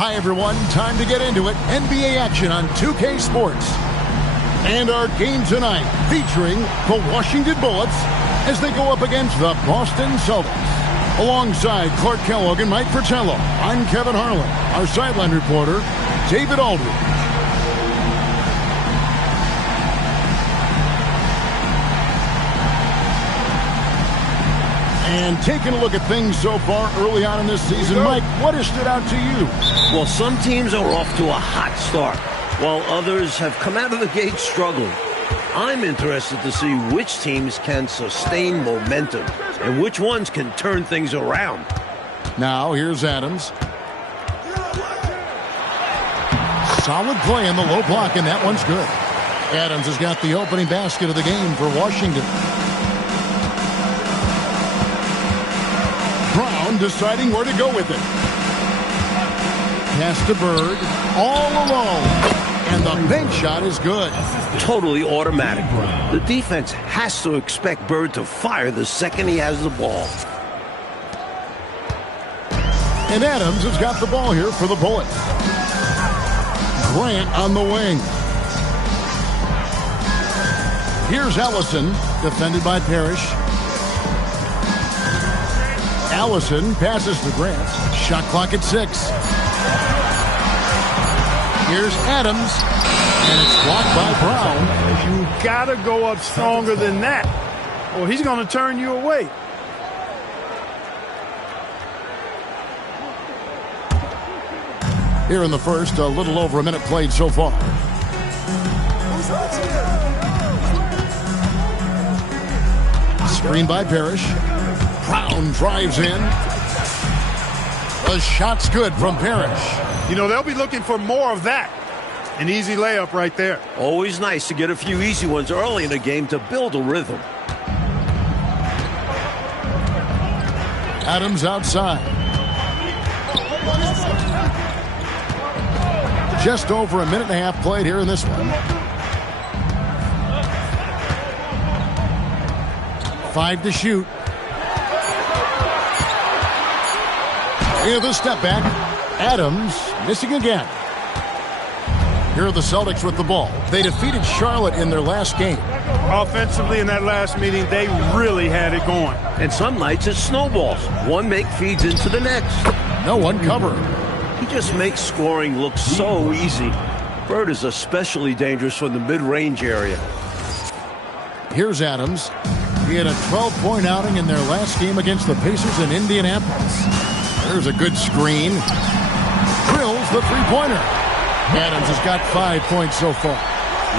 Hi, everyone. Time to get into it. NBA action on 2K Sports. And our game tonight featuring the Washington Bullets as they go up against the Boston Celtics. Alongside Clark Kellogg and Mike Fratello, I'm Kevin Harlan. Our sideline reporter, David Aldridge. And taking a look at things so far early on in this season, Mike, what has stood out to you? Well, some teams are off to a hot start, while others have come out of the gate struggling. I'm interested to see which teams can sustain momentum and which ones can turn things around. Now, here's Adams. Solid play in the low block, and that one's good. Adams has got the opening basket of the game for Washington. Brown deciding where to go with it. Pass to Bird, all alone. And the bank shot is good. Totally automatic. The defense has to expect Bird to fire the second he has the ball. And Adams has got the ball here for the Bullets. Grant on the wing. Here's Allison, defended by Parrish. Allison passes to Grant. Shot clock at 6. Here's Adams, and it's blocked by Brown. You gotta go up stronger than that, or he's gonna turn you away. Here in the first, a little over a minute played so far. Screen by Parrish. Brown drives in. The shot's good from Parrish. You know, they'll be looking for more of that. An easy layup right there. Always nice to get a few easy ones early in a game to build a rhythm. Adams outside. Just over a minute and a half played here in this one. 5 to shoot. Here's the step back. Adams missing again. Here are the Celtics with the ball. They defeated Charlotte in their last game. Offensively in that last meeting, they really had it going. And some nights it snowballs. One make feeds into the next. No one covering. He just makes scoring look so easy. Bird is especially dangerous from the mid-range area. Here's Adams. He had a 12-point outing in their last game against the Pacers in Indianapolis. There's a good screen. Drills the three-pointer. Adams has got 5 points so far.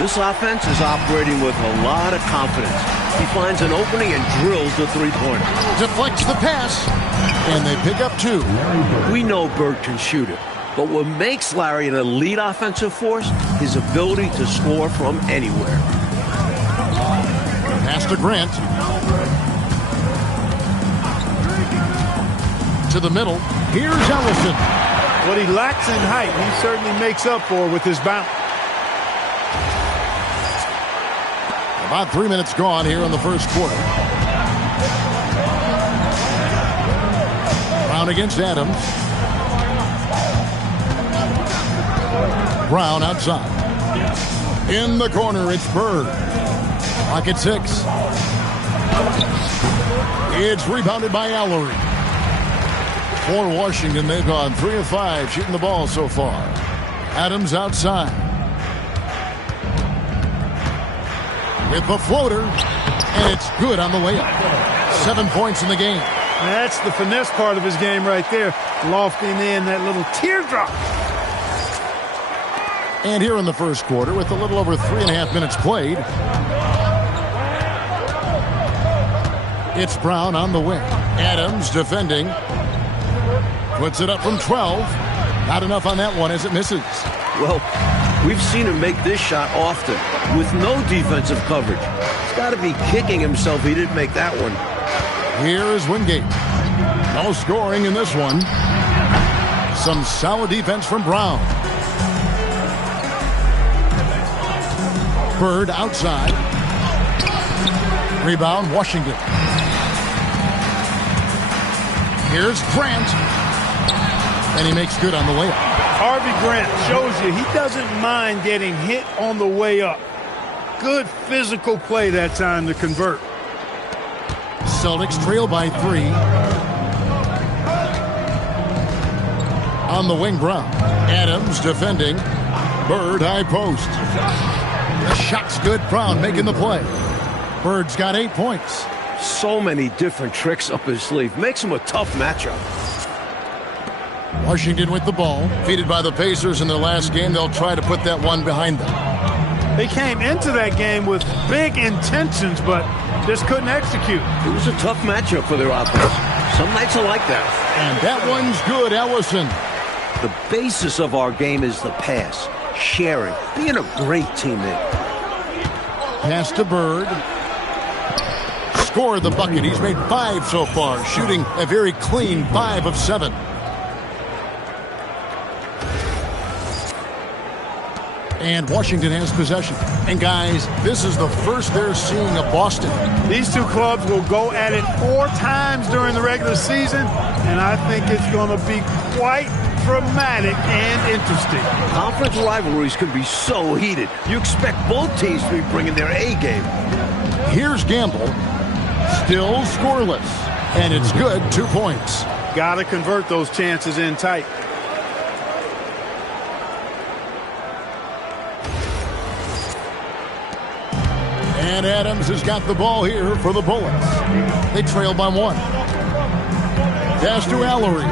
This offense is operating with a lot of confidence. He finds an opening and drills the three-pointer. Deflects the pass, and they pick up 2. We know Bird can shoot it, but what makes Larry an elite offensive force is his ability to score from anywhere. Pass to Grant. To the middle. Here's Ellison. What he lacks in height, he certainly makes up for with his bounce. About 3 minutes gone here in the first quarter. Brown against Adams. Brown outside. In the corner, it's Bird. Clock at 6. It's rebounded by Allery. For Washington, they've gone 3 of 5 shooting the ball so far. Adams outside. With the floater, and it's good on the layup. 7 points in the game. That's the finesse part of his game right there. Lofting in that little teardrop. And here in the first quarter, with a little over 3.5 minutes played, it's Brown on the wing. Adams defending. Puts it up from 12. Not enough on that one as it misses. Well, we've seen him make this shot often with no defensive coverage. He's got to be kicking himself he didn't make that one. Here is Wingate. No scoring in this one. Some solid defense from Brown. Bird outside. Rebound, Washington. Here's Grant. And he makes good on the layup. Harvey Grant shows you he doesn't mind getting hit on the way up. Good physical play that time to convert. Celtics trail by 3. On the wing, Brown. Adams defending. Bird high post. The shot's good. Brown making the play. Bird's got 8 points. So many different tricks up his sleeve. Makes him a tough matchup. Washington with the ball. Defeated by the Pacers in their last game. They'll try to put that one behind them. They came into that game with big intentions, but just couldn't execute. It was a tough matchup for their offense. Some nights are like that. And that one's good, Ellison. The basis of our game is the pass, sharing, being a great teammate. Pass to Bird. Score the bucket. He's made 5 so far, shooting a very clean 5 of 7. And Washington has possession. And guys, this is the first they're seeing of Boston. These two clubs will go at it 4 times during the regular season, and I think it's going to be quite dramatic and interesting. Conference rivalries can be so heated. You expect both teams to be bringing their A game. Here's Gamble. Still scoreless. And it's good, 2 points. Got to convert those chances in tight. And Adams has got the ball here for the Bullets. They trail by 1. Pass to Allery.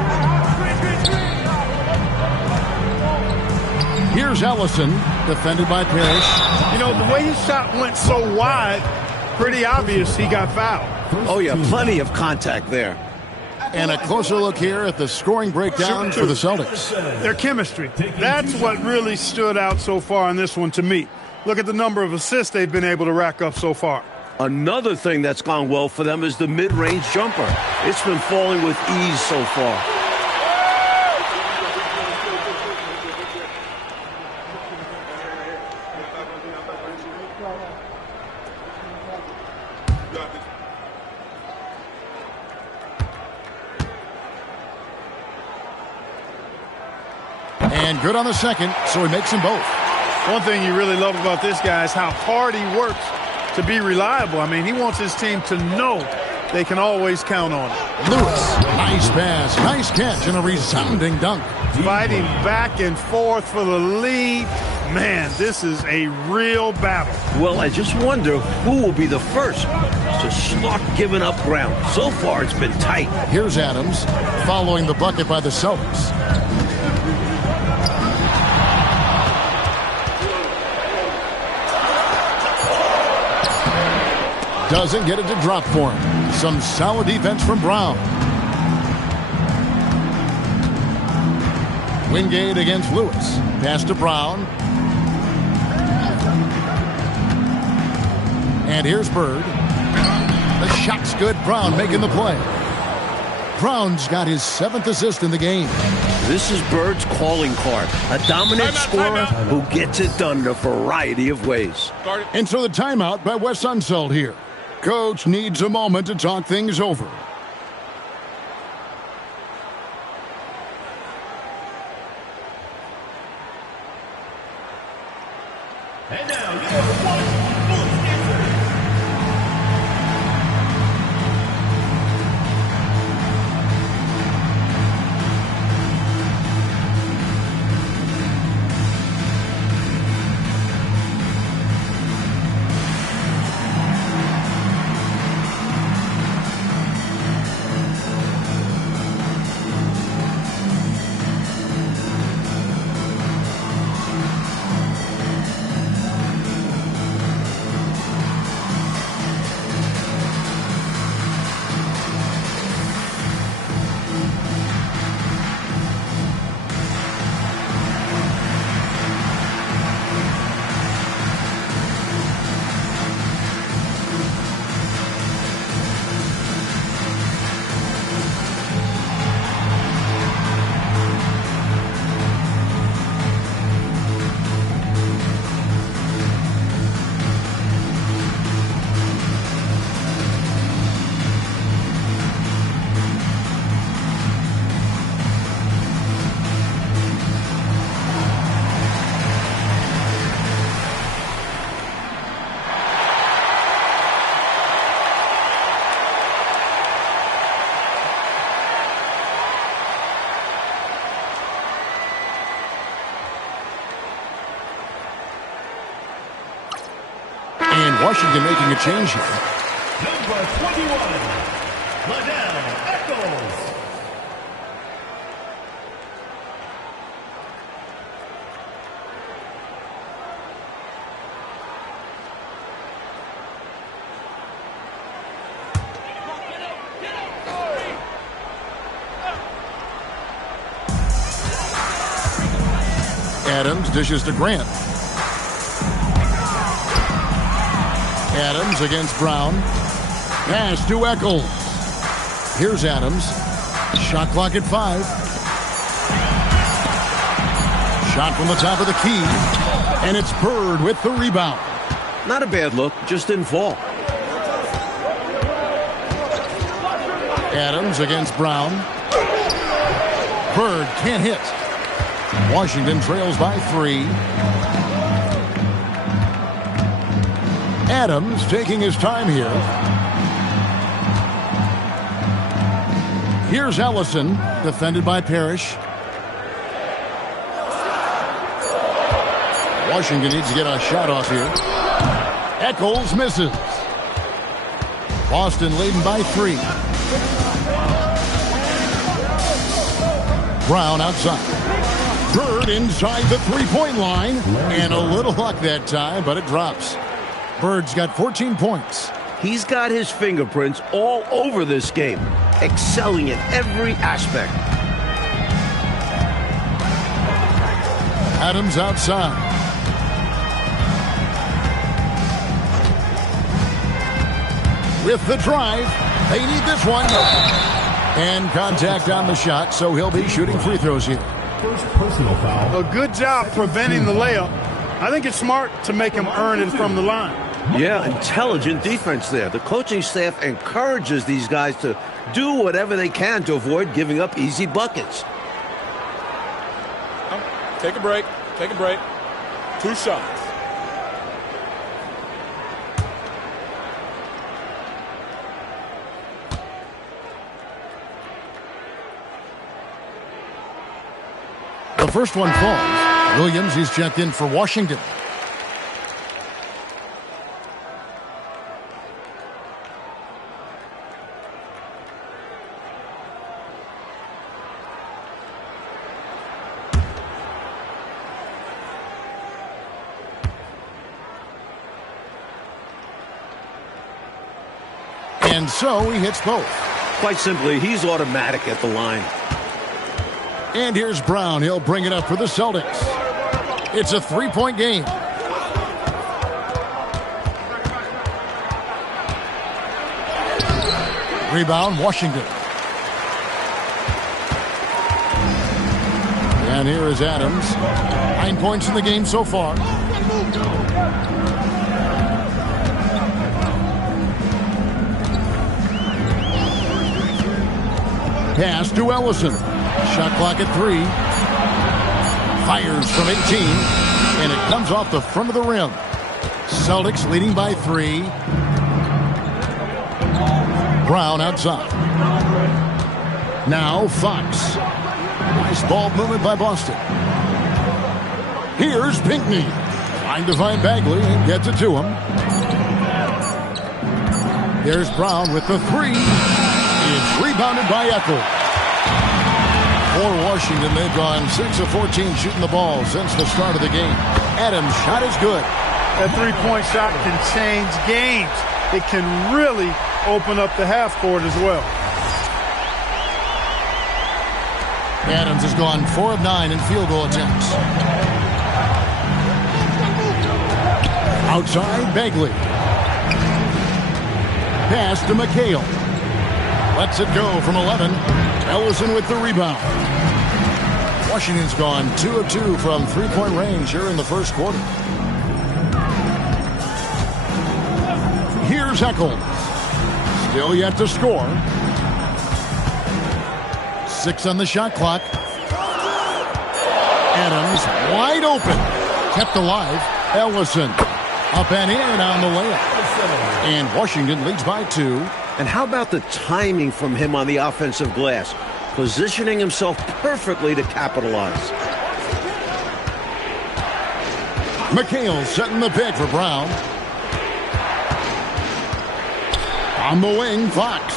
Here's Ellison, defended by Parrish. You know, the way his shot went so wide, pretty obvious he got fouled. Oh, yeah, plenty of contact there. And a closer look here at the scoring breakdown for the Celtics. Their chemistry. That's what really stood out so far in this one to me. Look at the number of assists they've been able to rack up so far. Another thing that's gone well for them is the mid-range jumper. It's been falling with ease so far. And good on the second, so he makes them both. One thing you really love about this guy is how hard he works to be reliable. I mean, he wants his team to know they can always count on him. Lewis, nice pass, nice catch, and a resounding dunk. Fighting back and forth for the lead. Man, this is a real battle. Well, I just wonder who will be the first to start giving up ground. So far, it's been tight. Here's Adams, following the bucket by the Celtics. Doesn't get it to drop for him. Some solid defense from Brown. Wingate against Lewis. Pass to Brown. And here's Bird. The shot's good. Brown making the play. Brown's got his 7th assist in the game. This is Bird's calling card. A dominant scorer who gets it done in a variety of ways. And so the timeout by Wes Unseld here. Coach needs a moment to talk things over. And now, you have one Bulls answer. Washington making a change here. Number 21, Eccles. Adams dishes to Grant. Adams against Brown. Pass to Eccles. Here's Adams. Shot clock at 5. Shot from the top of the key. And it's Bird with the rebound. Not a bad look, just didn't fall. Adams against Brown. Bird can't hit. Washington trails by 3. Adams taking his time here. Here's Ellison, defended by Parrish. Washington needs to get a shot off here. Eccles misses. Boston leading by 3. Brown outside. Bird inside the three-point line. And a little luck that time, but it drops. Bird's got 14 points. He's got his fingerprints all over this game, excelling in every aspect. Adams outside. With the drive, they need this one. And contact on the shot, so he'll be shooting free throws here. First personal foul. A good job preventing the layup. I think it's smart to make him earn it from the line. Yeah, intelligent defense there. The coaching staff encourages these guys to do whatever they can to avoid giving up easy buckets. Take a break. Take a break. 2 shots. The first one falls. Williams is checked in for Washington. And so he hits both. Quite simply, he's automatic at the line. And here's Brown. He'll bring it up for the Celtics. It's a 3-point game. Rebound, Washington. And here is Adams. 9 points in the game so far. Pass to Ellison. Shot clock at 3. Fires from 18. And it comes off the front of the rim. Celtics leading by 3. Brown outside. Now Fox. Nice ball movement by Boston. Here's Pinckney. Trying to find Bagley and gets it to him. There's Brown with the 3. It's rebounded by Eccles. For Washington, they've gone 6 of 14 shooting the ball since the start of the game. Adams' shot is good. That three-point shot can change games. It can really open up the half court as well. Adams has gone 4 of 9 in field goal attempts. Outside, Bagley. Pass to McHale. Lets it go from 11. Ellison with the rebound. Washington's gone 2 of 2 from three-point range here in the first quarter. Here's Eccles. Still yet to score. 6 on the shot clock. Adams wide open. Kept alive. Ellison up and in on the layup. And Washington leads by 2. And how about the timing from him on the offensive glass? Positioning himself perfectly to capitalize. McHale setting the pick for Brown. On the wing, Fox.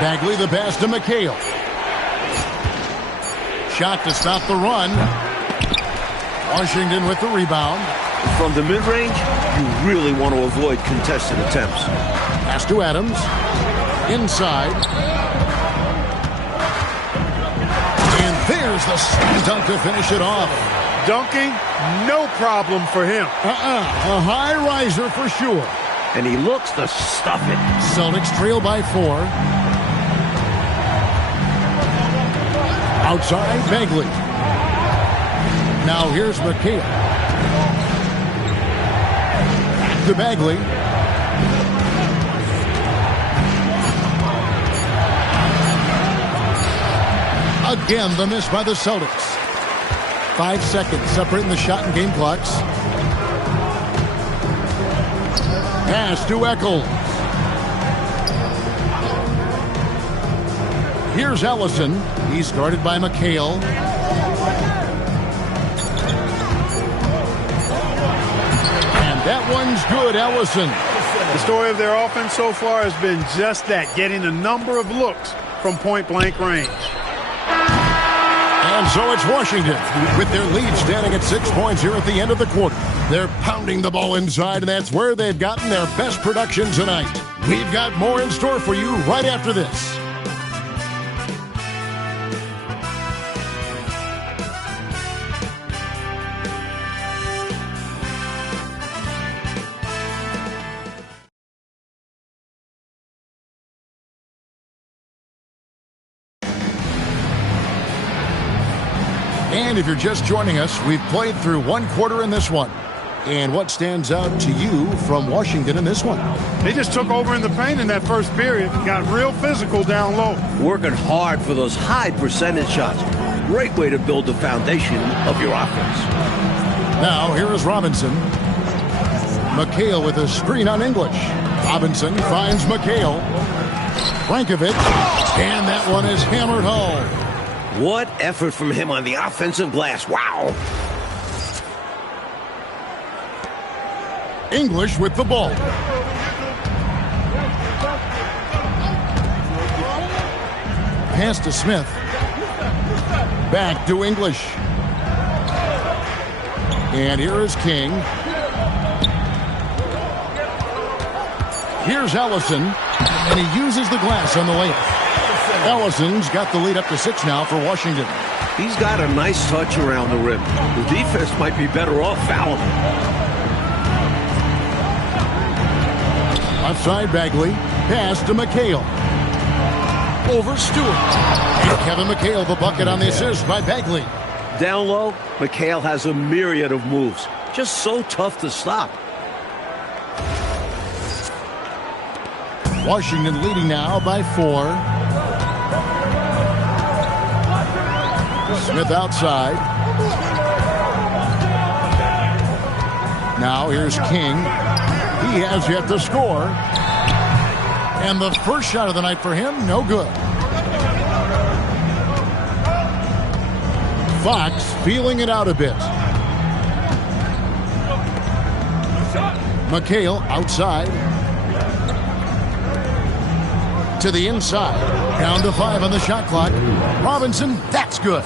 Bagley the pass to McHale. Shot to stop the run. Washington with the rebound. From the mid-range, you really want to avoid contested attempts. Pass to Adams. Inside. And there's the slam dunk to finish it off. Dunking, no problem for him. A high riser for sure. And he looks to stuff it. Celtics trail by 4. Outside, Bagley. Now here's McHale. Back to Bagley. Again, the miss by the Celtics. 5 seconds separating the shot and game clocks. Pass to Eccles. Here's Ellison. He's guarded by McHale. And that one's good, Ellison. The story of their offense so far has been just that, getting a number of looks from point-blank range. And so it's Washington with their lead standing at 6 points here at the end of the quarter. They're pounding the ball inside, and that's where they've gotten their best production tonight. We've got more in store for you right after this. And if you're just joining us, we've played through 1 quarter in this one. And what stands out to you from Washington in this one? They just took over in the paint in that first period and got real physical down low. Working hard for those high percentage shots. Great way to build the foundation of your offense. Now, here is Robinson. McHale with a screen on English. Robinson finds McHale. Frankovic. And that one is hammered home. What effort from him on the offensive glass. Wow. English with the ball. Pass to Smith. Back to English. And here is King. Here's Ellison. And he uses the glass on the layup. Ellison's got the lead up to 6 now for Washington. He's got a nice touch around the rim. The defense might be better off fouling him. Outside Bagley. Pass to McHale. Over Stewart. And Kevin McHale the bucket on the assist by Bagley. Down low, McHale has a myriad of moves. Just so tough to stop. Washington leading now by 4. Smith outside. Now here's King. He has yet to score. And the first shot of the night for him, no good. Fox feeling it out a bit. McHale outside. To the inside. Down to 5 on the shot clock. Robinson, that's good.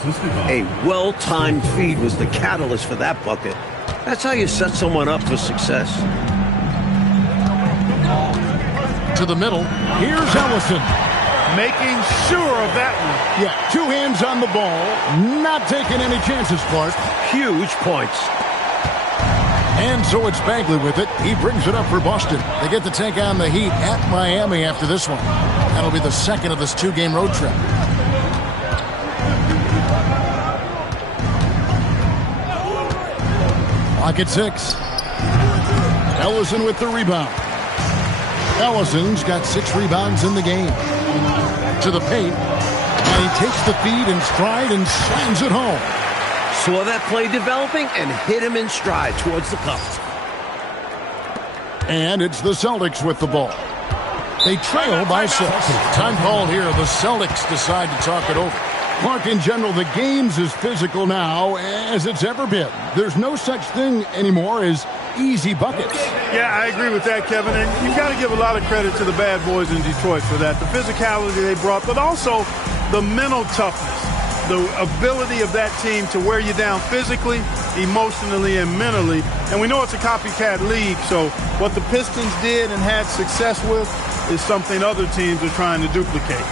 A well-timed feed was the catalyst for that bucket. That's how you set someone up for success. To the middle. Here's Ellison. Making sure of that one. Yeah, 2 hands on the ball. Not taking any chances, Clark. Huge points. And so it's Bagley with it. He brings it up for Boston. They get to take on the Heat at Miami after this one. That'll be the second of this 2-game road trip. Clock at 6. Ellison with the rebound. Ellison's got 6 rebounds in the game. To the paint. And he takes the feed in stride and slams it home. Saw that play developing and hit him in stride towards the cup. And it's the Celtics with the ball. They trail by 6. Time called here. The Celtics decide to talk it over. Clark, in general, the game's as physical now as it's ever been. There's no such thing anymore as easy buckets. Yeah, I agree with that, Kevin. And you've got to give a lot of credit to the bad boys in Detroit for that. The physicality they brought, but also the mental toughness, the ability of that team to wear you down physically, emotionally, and mentally. And we know it's a copycat league, so what the Pistons did and had success with is something other teams are trying to duplicate.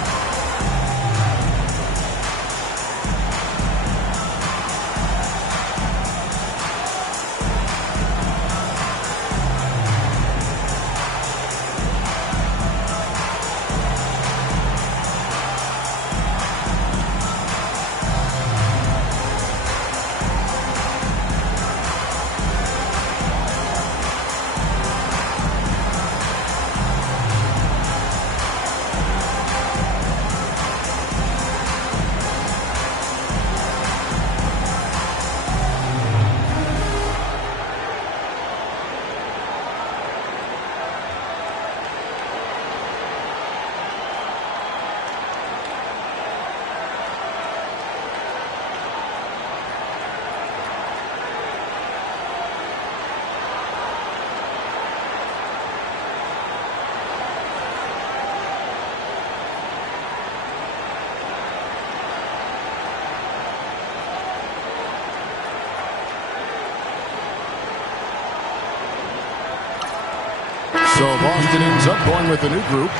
So Boston ends up going with a new group.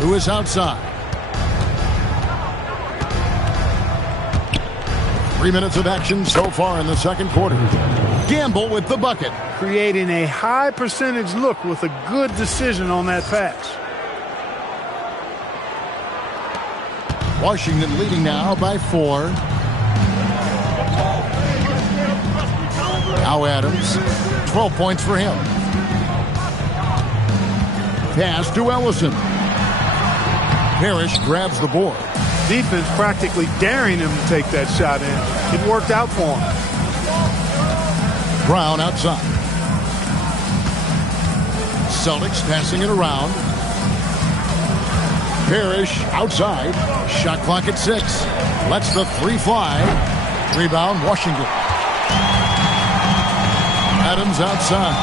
Who is outside? 3 minutes of action so far in the second quarter. Gamble with the bucket. Creating a high percentage look with a good decision on that pass. Washington leading now by 4. Now Adams, 12 points for him. Pass to Ellison. Parrish grabs the board. Defense practically daring him to take that shot in. It worked out for him. Brown outside. Celtics passing it around. Parrish outside. Shot clock at 6. Lets the 3 fly. Rebound Washington. Adams outside.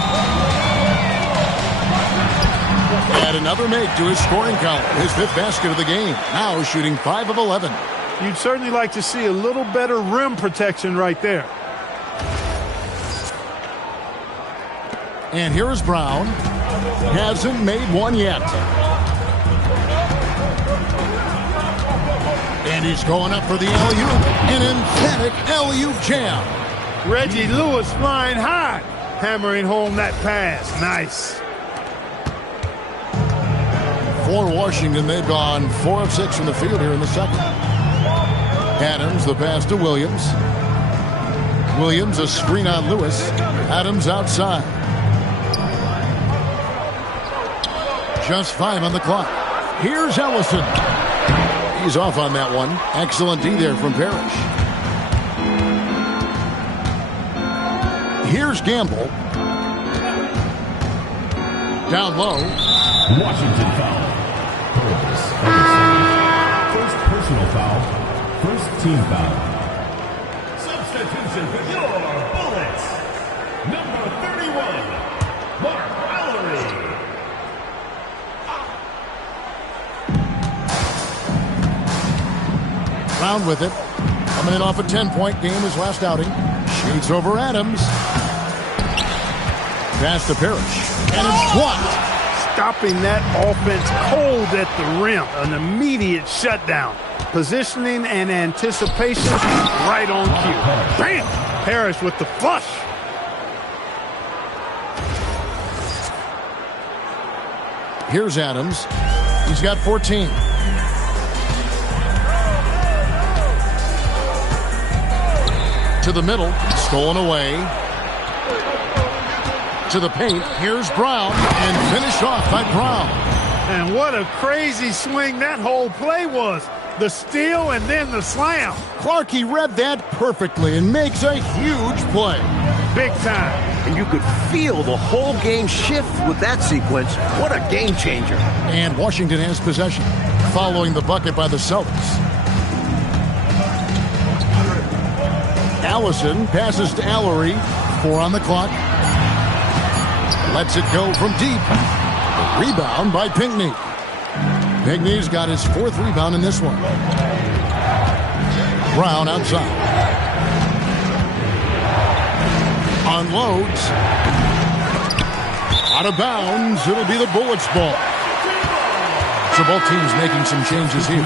Add another make to his scoring column. His 5th basket of the game. Now shooting 5 of 11. You'd certainly like to see a little better rim protection right there. And here is Brown. Hasn't made one yet. And he's going up for the alley-oop. An emphatic alley-oop jam. Reggie Lewis flying high. Hammering home that pass. Nice. For Washington, they've gone 4 of 6 from the field here in the second. Adams, the pass to Williams. Williams, a screen on Lewis. Adams outside. Just 5 on the clock. Here's Ellison. He's off on that one. Excellent D there from Parrish. Here's Gamble. Down low. Washington foul. First personal foul. First team foul. Substitution for your Bullets. Number 31, Mark Lowry. Brown with it. Coming in off a 10-point game his last outing. Shoots over Adams. Pass to Parrish. And it's blocked. Stopping that offense cold at the rim. An immediate shutdown. Positioning and anticipation right on cue. Bam! Parrish with the flush. Here's Adams. He's got 14. To the middle. Stolen away. To the paint. Here's Brown. And finished off by Brown. And what a crazy swing that whole play was. The steal and then the slam. Clarkie read that perfectly and makes a huge play. Big time. And you could feel the whole game shift with that sequence. What a game changer. And Washington has possession, following the bucket by the Celtics. Allison passes to Allery. 4 on the clock. Lets it go from deep. The rebound by Pinckney. Pinckney's got his 4th rebound in this one. Brown outside. Unloads. Out of bounds. It'll be the Bullets' ball. So both teams making some changes here.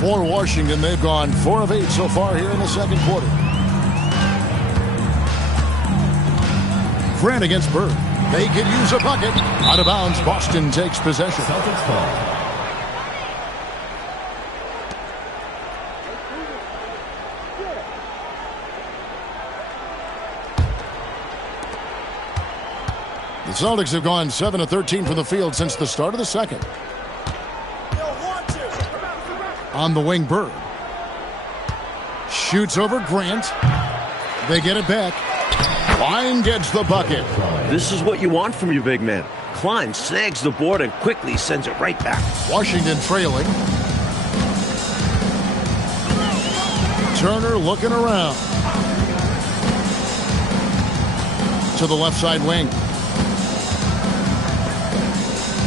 For Washington, they've gone 4 of 8 so far here in the second quarter. Grant against Bird. They could use a bucket. Out of bounds, Boston takes possession. Celtics ball. The Celtics have gone 7 of 13 from the field since the start of the second. On the wing, Bird. Shoots over Grant. They get it back. Klein gets the bucket. This is what you want from your big man. Klein snags the board and quickly sends it right back. Washington trailing. Turner looking around. To the left side wing.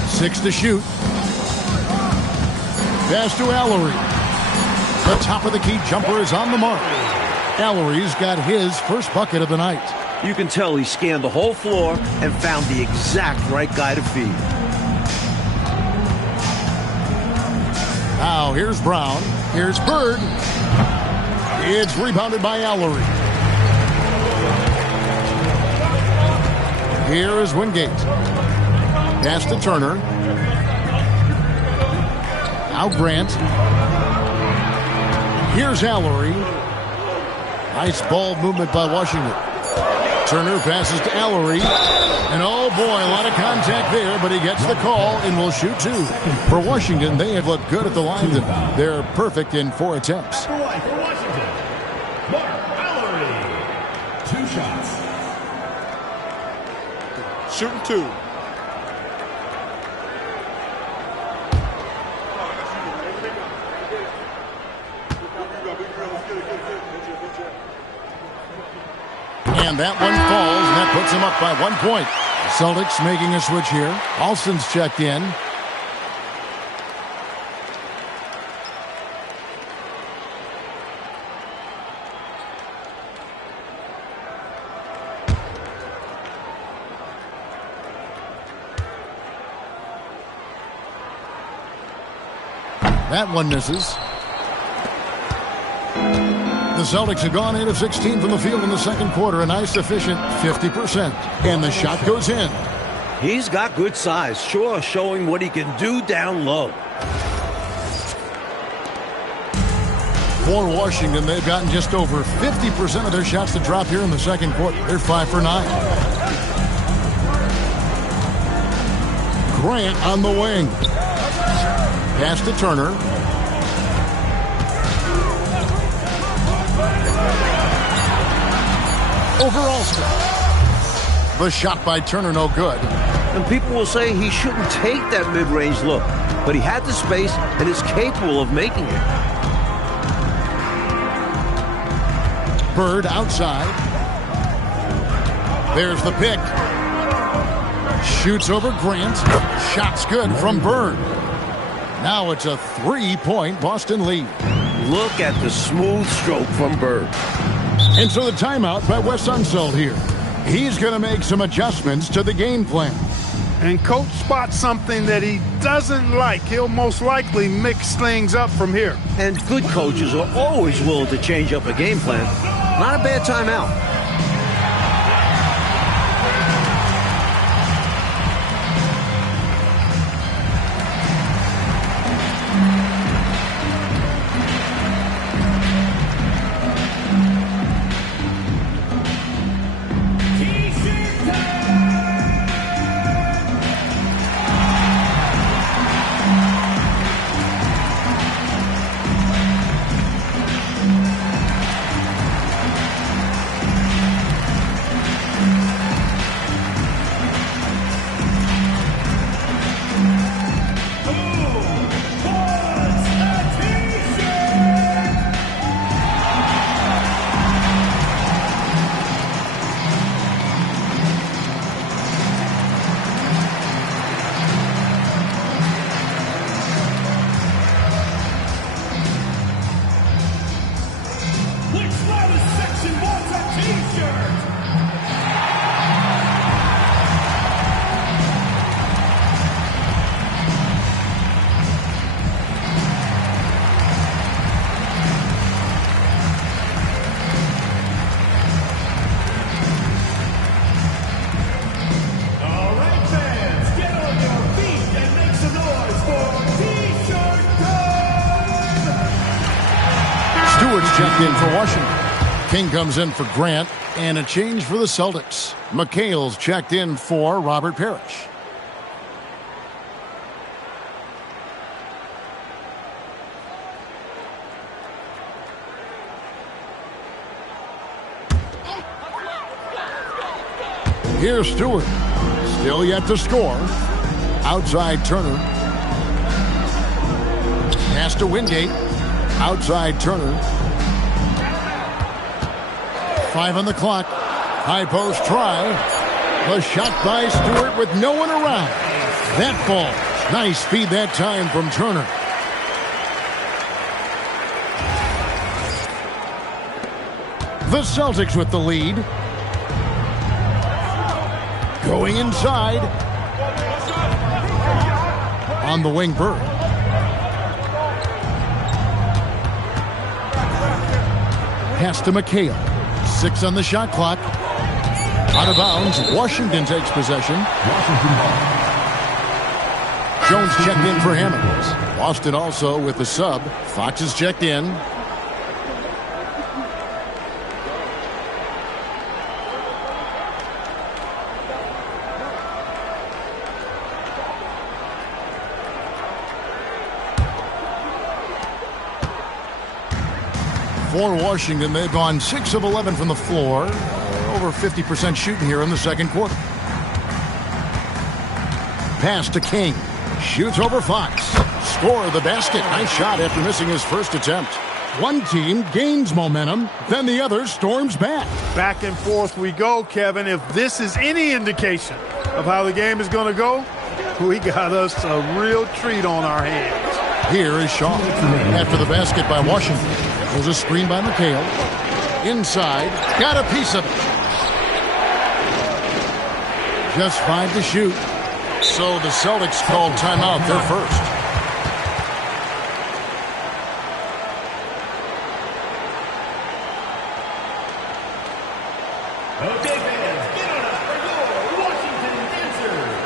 6 to shoot. Pass to Allery. The top of the key jumper is on the mark. Allery's got his first bucket of the night. You can tell he scanned the whole floor and found the exact right guy to feed. Now here's Brown. Here's Bird. It's rebounded by Allery. Here is Wingate. Pass to Turner. Now Grant. Here's Allery. Nice ball movement by Washington. Turner passes to Allery. And oh boy, a lot of contact there, but he gets the call and will shoot 2. For Washington, they have looked good at the line. They're perfect in 4 attempts. For Washington, Mark Allery. 2 shots. Shooting 2. And that one falls, and that puts him up by 1 point. Celtics making a switch here. Alston's checked in. That one misses. The Celtics have gone 8 of 16 from the field in the second quarter. A nice, efficient 50%. And the shot goes in. He's got good size, sure, showing what he can do down low. For Washington, they've gotten just over 50% of their shots to drop here in the second quarter. They're 5 for 9. Grant on the wing. Pass to Turner. Over Alston. The shot by Turner, no good. And people will say he shouldn't take that mid-range look, but he had the space and is capable of making it. Bird outside. There's the pick. Shoots over Grant. Shot's good from Bird. Now it's a 3-point Boston lead. Look at the smooth stroke from Bird. And so the timeout by Wes Unseld here. He's going to make some adjustments to the game plan. And coach spots something that he doesn't like. He'll most likely mix things up from here. And good coaches are always willing to change up a game plan. Not a bad timeout. checked in for Washington. King comes in for Grant, and a change for the Celtics. McHale's checked in for Robert Parrish. Here's Stewart. Still yet to score. Outside Turner. Pass to Wingate. Outside Turner. 5 on the clock. High post try. The shot by Stewart with no one around. That ball. Nice speed that time from Turner. The Celtics with the lead. Going inside. On the wing, Bird. Pass to McHale. 6 on the shot clock. Out of bounds. Washington takes possession. Jones checked in for Hammonds. Boston also with the sub. Fox is checked in. For Washington, they've gone 6 of 11 from the floor. Over 50% shooting here in the second quarter. Pass to King. Shoots over Fox. Score the basket. Nice shot after missing his first attempt. One team gains momentum, then the other storms back. Back and forth we go, Kevin. If this is any indication of how the game is going to go, we got us a real treat on our hands. Here is Shaw. After the basket by Washington. There's a screen by McHale. Inside. Got a piece of it. Just 5 to shoot. So the Celtics called timeout, their first. Okay, fans, get on up for your Washington dancers.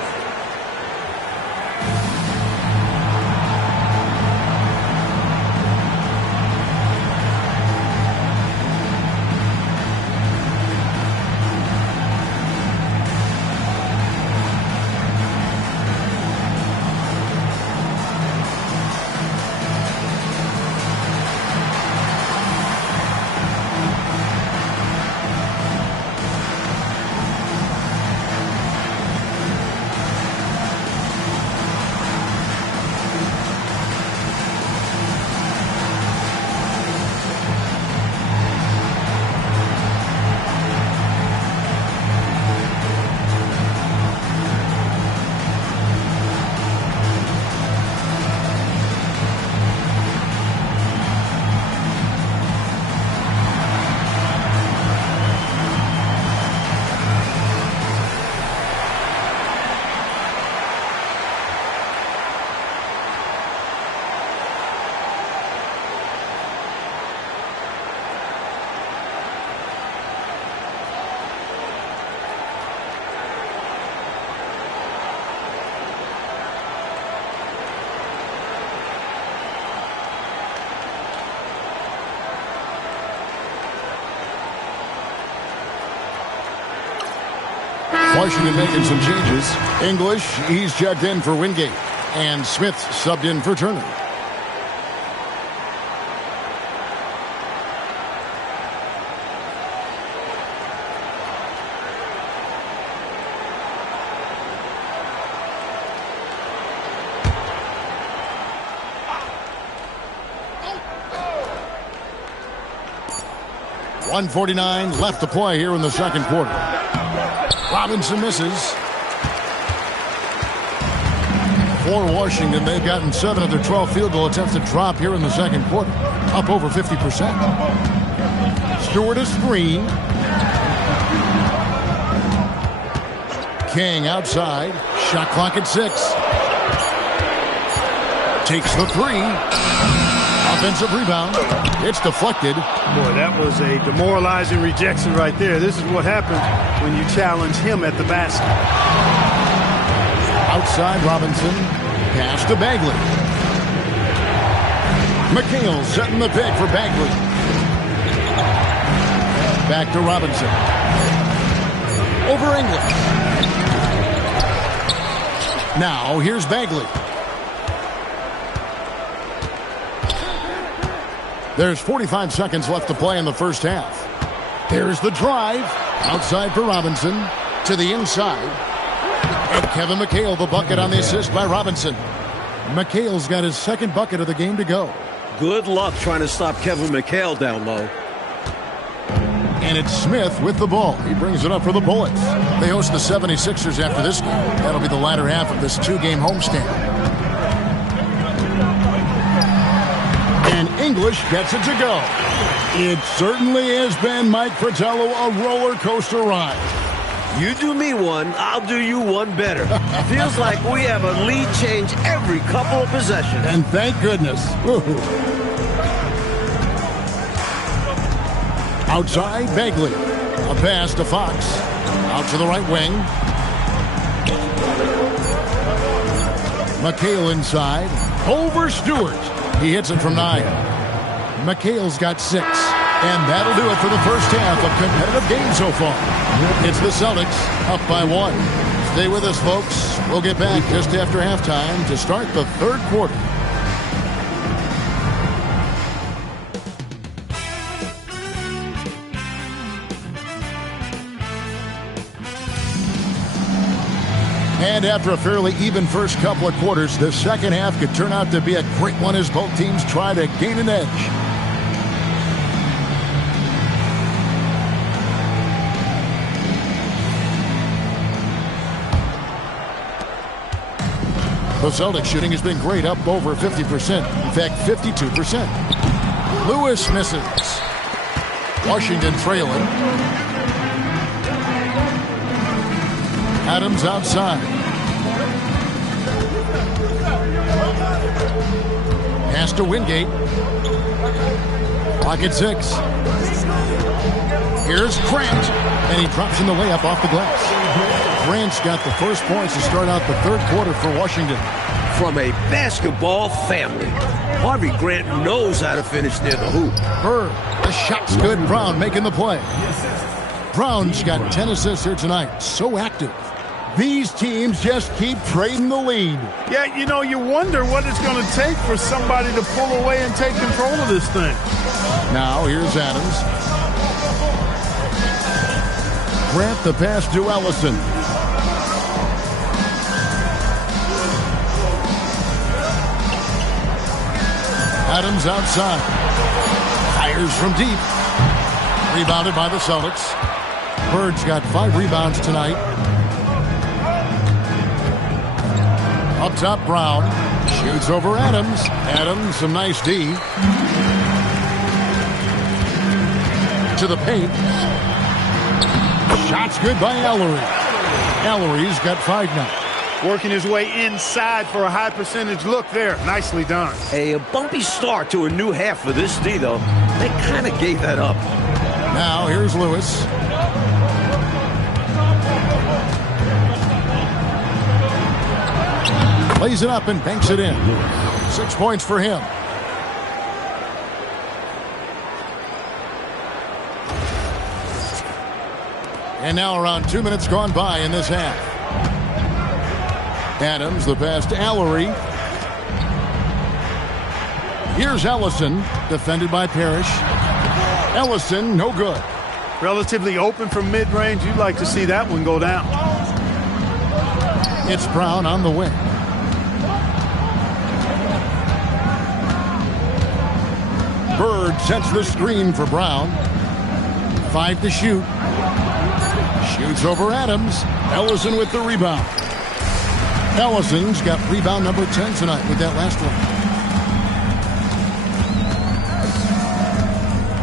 Washington making some changes. English, he's checked in for Wingate. And Smith subbed in for Turner. .149 left to play here in the second quarter. Robinson misses. For Washington, they've gotten 7 of their 12 field goal attempts to drop here in the second quarter. Up over 50%. Stewart a screen. King outside. Shot clock at 6. Takes the 3. Offensive rebound. It's deflected. Boy, that was a demoralizing rejection right there. This is what happens when you challenge him at the basket. Outside Robinson. Pass to Bagley. McHale setting the pick for Bagley. Back to Robinson. Over English. Now, here's Bagley. There's 45 seconds left to play in the first half. There's the drive. Outside for Robinson. To the inside. And Kevin McHale, the bucket on the assist by Robinson. McHale's got his second bucket of the game to go. Good luck trying to stop Kevin McHale down low. And it's Smith with the ball. He brings it up for the Bullets. They host the 76ers after this game. That'll be the latter half of this two-game homestand. And English gets it to go. It certainly has been, Mike Fratello, a roller coaster ride. You do me one, I'll do you one better. Feels like we have a lead change every couple of possessions. And thank goodness. Outside, Bagley. A pass to Fox. Out to the right wing. McHale inside. Over Stewart. He hits it from 9. McHale's got 6. And that'll do it for the first half of competitive game so far. It's the Celtics up by 1. Stay with us, folks. We'll get back just after halftime to start the third quarter. And after a fairly even first couple of quarters, the second half could turn out to be a great one as both teams try to gain an edge. The Celtics shooting has been great, up over 50%. In fact, 52%. Lewis misses. Washington trailing. Adams outside. Pass to Wingate. Clock at 6. Here's Grant. And he drops in the layup off the glass. Grant's got the first points to start out the third quarter for Washington. From a basketball family, Harvey Grant knows how to finish near the hoop. Bird, the shot's good. Brown making the play. Brown's got 10 assists here tonight. So active. These teams just keep trading the lead. Yeah, you know, you wonder what it's going to take for somebody to pull away and take control of this thing. Now, here's Adams. Grant the pass to Ellison. Adams outside. Fires from deep. Rebounded by the Celtics. Bird's got 5 rebounds tonight. Up top, Brown. Shoots over Adams. Adams, some nice D. To the paint. Shot's good by Ellery. Ellery's got 5 now. Working his way inside for a high percentage look there. Nicely done. A bumpy start to a new half for this D, though. They kind of gave that up. Now here's Lewis. Lays it up and banks it in. 6 points for him. And now around 2 minutes gone by in this half. Adams, the pass to Ellery. Here's Ellison, defended by Parrish. Ellison, no good. Relatively open from mid-range. You'd like to see that one go down. It's Brown on the wing. Bird sets the screen for Brown. 5 to shoot. Shoots over Adams. Ellison with the rebound. Ellison's got rebound number 10 tonight with that last one.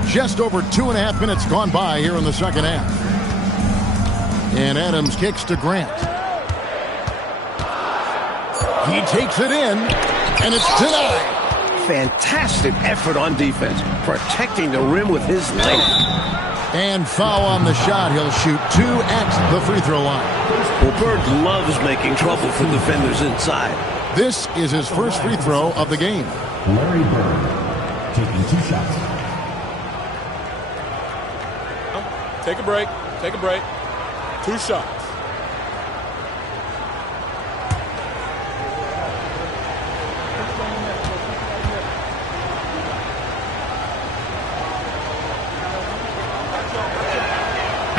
Just over 2.5 minutes gone by here in the second half. And Adams kicks to Grant. He takes it in, and it's denied. Fantastic effort on defense, protecting the rim with his length. And foul on the shot. He'll shoot 2 at the free throw line. Well, Bird loves making trouble for defenders inside. This is his first free throw of the game. Larry Bird taking 2 shots. Take a break. Take a break. 2 shots.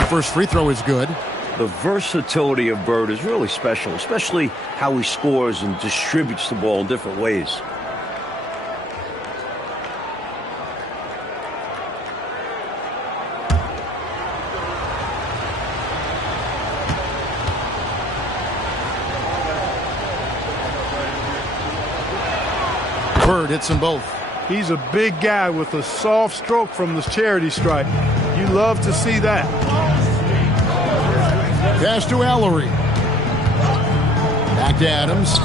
First free throw is good. The versatility of Bird is really special, especially how he scores and distributes the ball in different ways. Bird hits them both. He's a big guy with a soft stroke from the charity stripe. You love to see that. Pass to Allery. Back to Adams.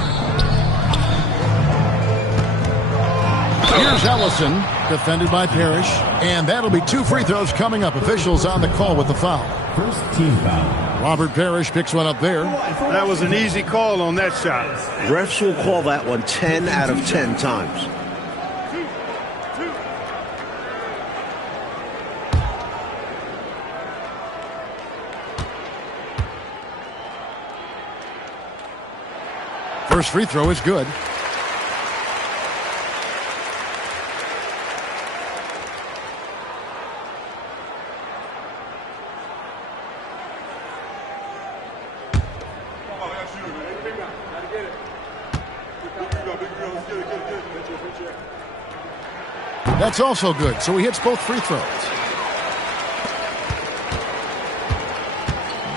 Here's Ellison, defended by Parrish. And that'll be 2 free throws coming up. Officials on the call with the foul. First team foul. Robert Parrish picks one up there. That was an easy call on that shot. Refs will call that one 10 out of 10 times. First free throw is good. That's also good, so he hits both free throws.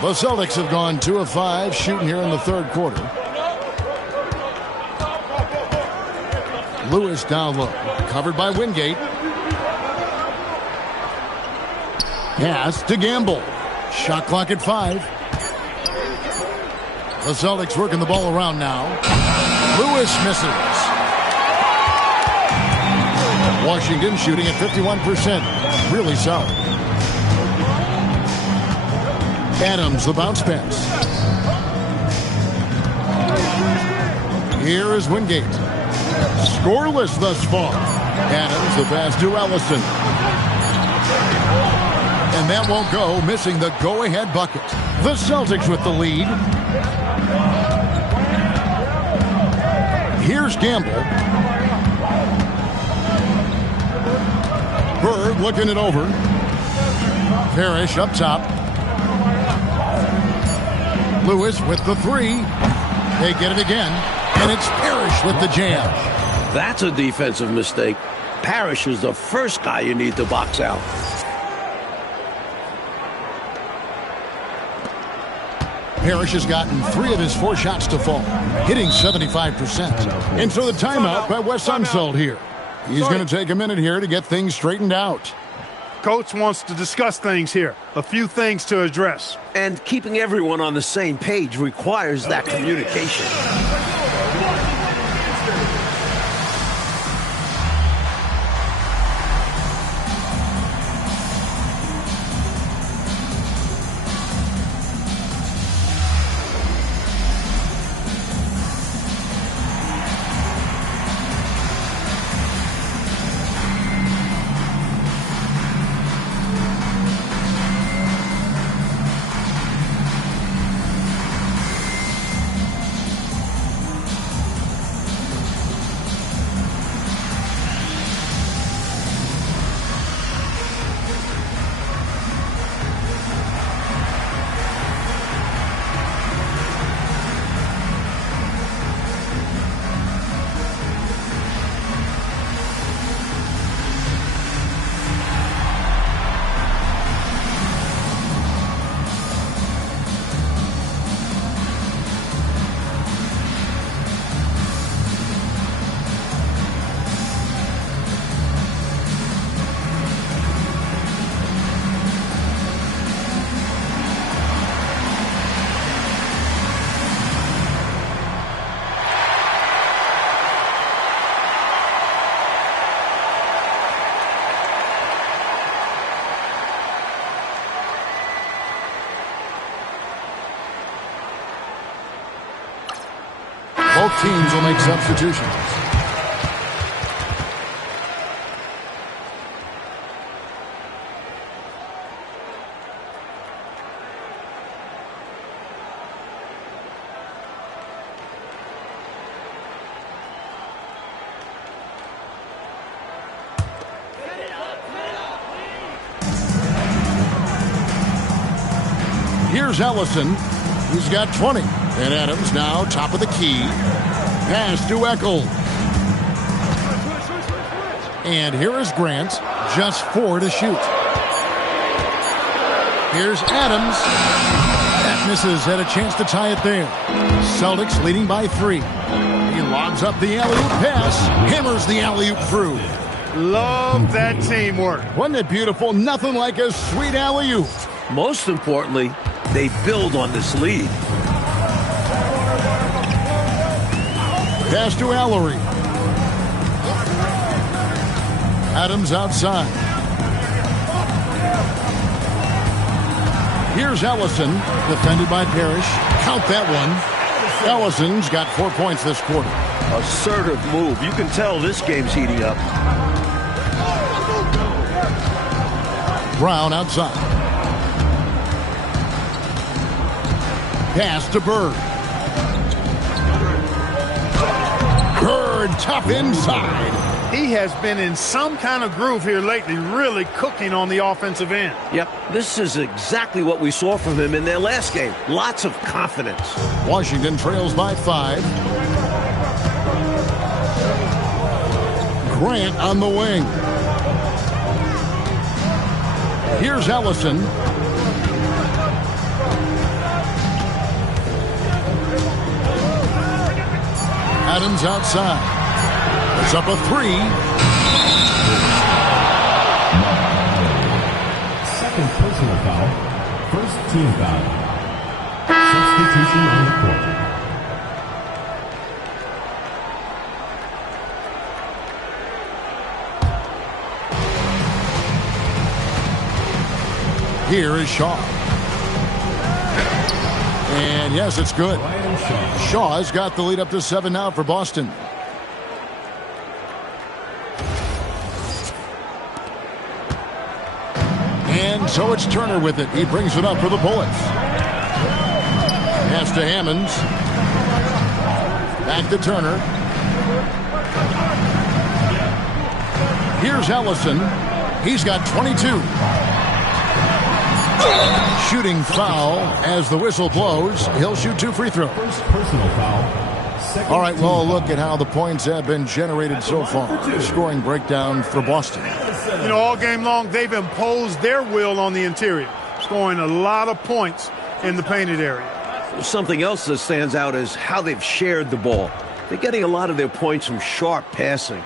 The Celtics have gone 2 of 5 shooting here in the third quarter. Lewis down low, covered by Wingate. Pass to Gamble. Shot clock at 5. The Celtics working the ball around now. Lewis misses. Washington shooting at 51%. Really solid. Adams, the bounce pass. Here is Wingate. Scoreless thus far. Adams, the pass to Ellison. And that won't go, missing the go-ahead bucket. The Celtics with the lead. Here's Gamble. Bird looking it over. Parrish up top. Lewis with the 3. They get it again. And it's Parrish with the jam. That's a defensive mistake. Parrish is the first guy you need to box out. Parrish has gotten 3 of his 4 shots to fall, hitting 75%. And so the timeout by Wes Unseld here. He's going to take a minute here to get things straightened out. Coach wants to discuss things here. A few things to address. And keeping everyone on the same page requires that communication. Both teams will make substitutions. Here's Ellison. He's got 20. And Adams now top of the key. Pass to Eccles. And here is Grant. Just 4 to shoot. Here's Adams. That misses. Had a chance to tie it there. Celtics leading by 3. He lobs up the alley-oop pass. Hammers the alley-oop through. Love that teamwork. Wasn't it beautiful? Nothing like a sweet alley-oop. Most importantly, they build on this lead. Pass to Allery. Adams outside. Here's Ellison, defended by Parrish. Count that one. Ellison's got 4 points this quarter. Assertive move. You can tell this game's heating up. Brown outside. Pass to Bird. Bird tough inside. He has been in some kind of groove here lately, really cooking on the offensive end. Yep, this is exactly what we saw from him in their last game. Lots of confidence. Washington trails by 5. Grant on the wing. Here's Ellison. Adams outside. It's up a 3. Second personal foul. First team foul. Substitution on the court. Here is Shaw. And yes, it's good. Shaw has got the lead up to 7 now for Boston. And so it's Turner with it. He brings it up for the Bullets. Pass to Hammonds. Back to Turner. Here's Ellison. He's got 22. Shooting foul as the whistle blows. He'll shoot 2 free throws. First personal foul. All right, well, look at how the points have been generated so far. Scoring breakdown for Boston. You know, all game long, they've imposed their will on the interior, scoring a lot of points in the painted area. Something else that stands out is how they've shared the ball. They're getting a lot of their points from sharp passing.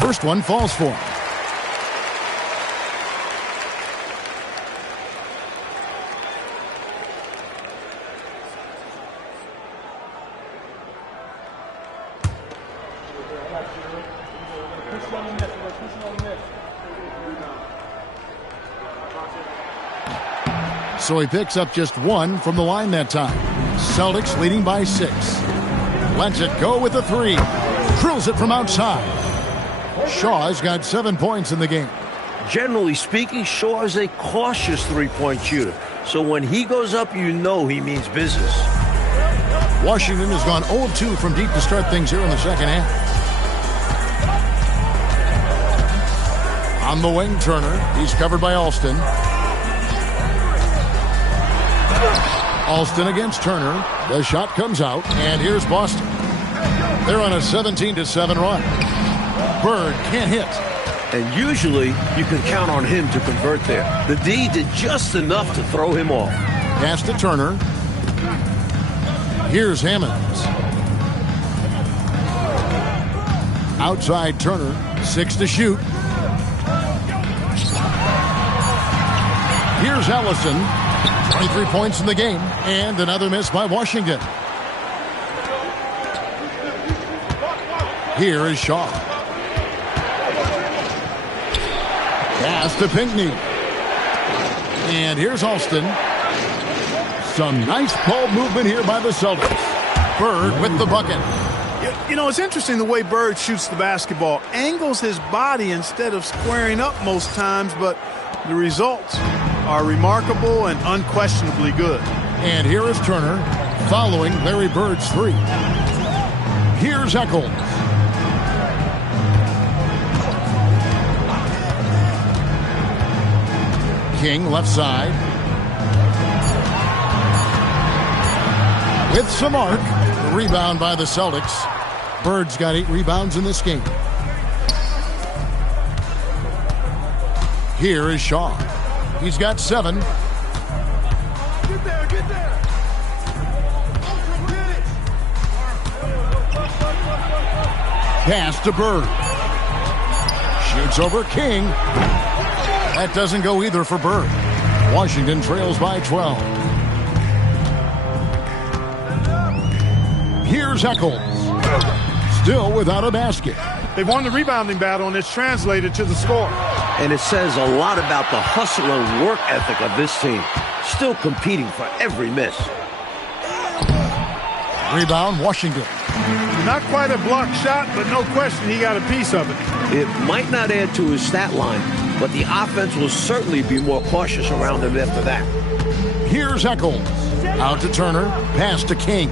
First one falls for him. So he picks up just 1 from the line that time. Celtics leading by 6. Lets it go with a 3. Drills it from outside. Shaw's got 7 points in the game. Generally speaking, Shaw is a cautious three-point shooter. So when he goes up, you know he means business. Washington has gone 0-2 from deep to start things here in the second half. On the wing, Turner. He's covered by Alston. Alston against Turner. The shot comes out, and here's Boston. They're on a 17-7 run. Bird can't hit. And usually, you can count on him to convert there. The D did just enough to throw him off. Pass to Turner. Here's Hammonds. Outside Turner. 6 to shoot. Here's Ellison. 23 points in the game. And another miss by Washington. Here is Shaw. Pass to Pinckney. And here's Alston. Some nice ball movement here by the Celtics. Bird with the bucket. You know, it's interesting the way Bird shoots the basketball. Angles his body instead of squaring up most times, but the results are remarkable and unquestionably good. And here is Turner following Larry Bird's 3. Here's Eccles. King left side. With some arc. The rebound by the Celtics. Bird's got 8 rebounds in this game. Here is Shaw. He's got 7. Get there, get there. Pass to Bird. Shoots over King. That doesn't go either for Bird. Washington trails by 12. Here's Eccles. Still without a basket. They've won the rebounding battle, and it's translated to the score. And it says a lot about the hustle and work ethic of this team. Still competing for every miss. Rebound, Washington. Not quite a blocked shot, but no question he got a piece of it. It might not add to his stat line, but the offense will certainly be more cautious around him after that. Here's Eccles. Out to Turner. Pass to King.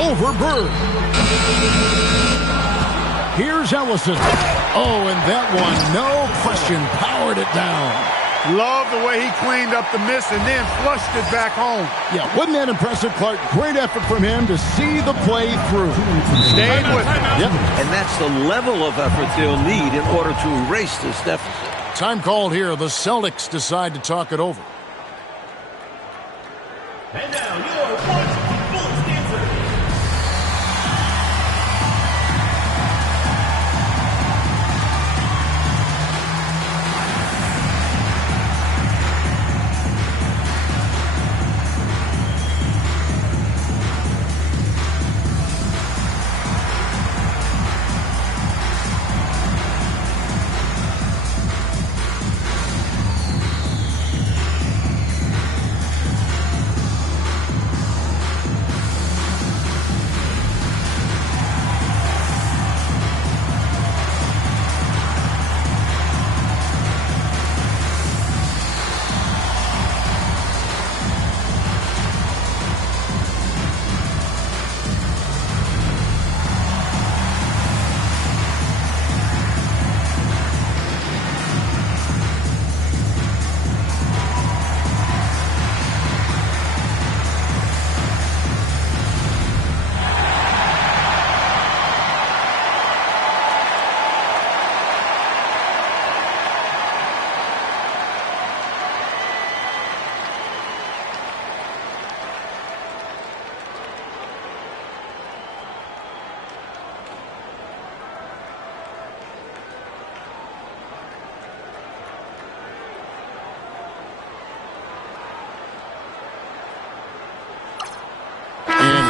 Over Bird. Here's Ellison. Oh, and that one, no question, powered it down. Love the way he cleaned up the miss and then flushed it back home. Yeah, wasn't that impressive, Clark? Great effort from him to see the play through. Stayed with it. Yep. And that's the level of effort they'll need in order to erase this deficit. Time called here. The Celtics decide to talk it over. And now your Washington Bullets dancer.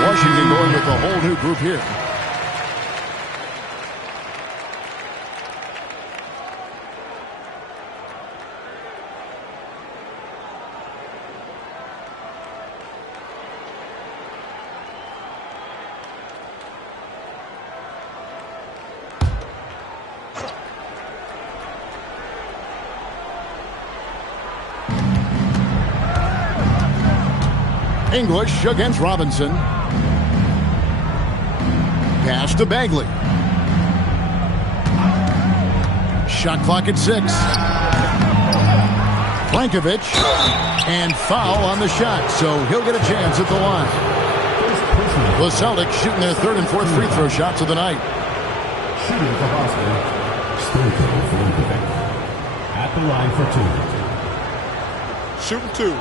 Washington going with a whole new group here. English against Robinson. Pass to Bagley. Shot clock at 6. Blankovic. And foul on the shot, so he'll get a chance at the line. The Celtics shooting their 3rd and 4th free throw shots of the night. Shooting for Boston. Stoker for the defender. At the line for 2. Shooting 2.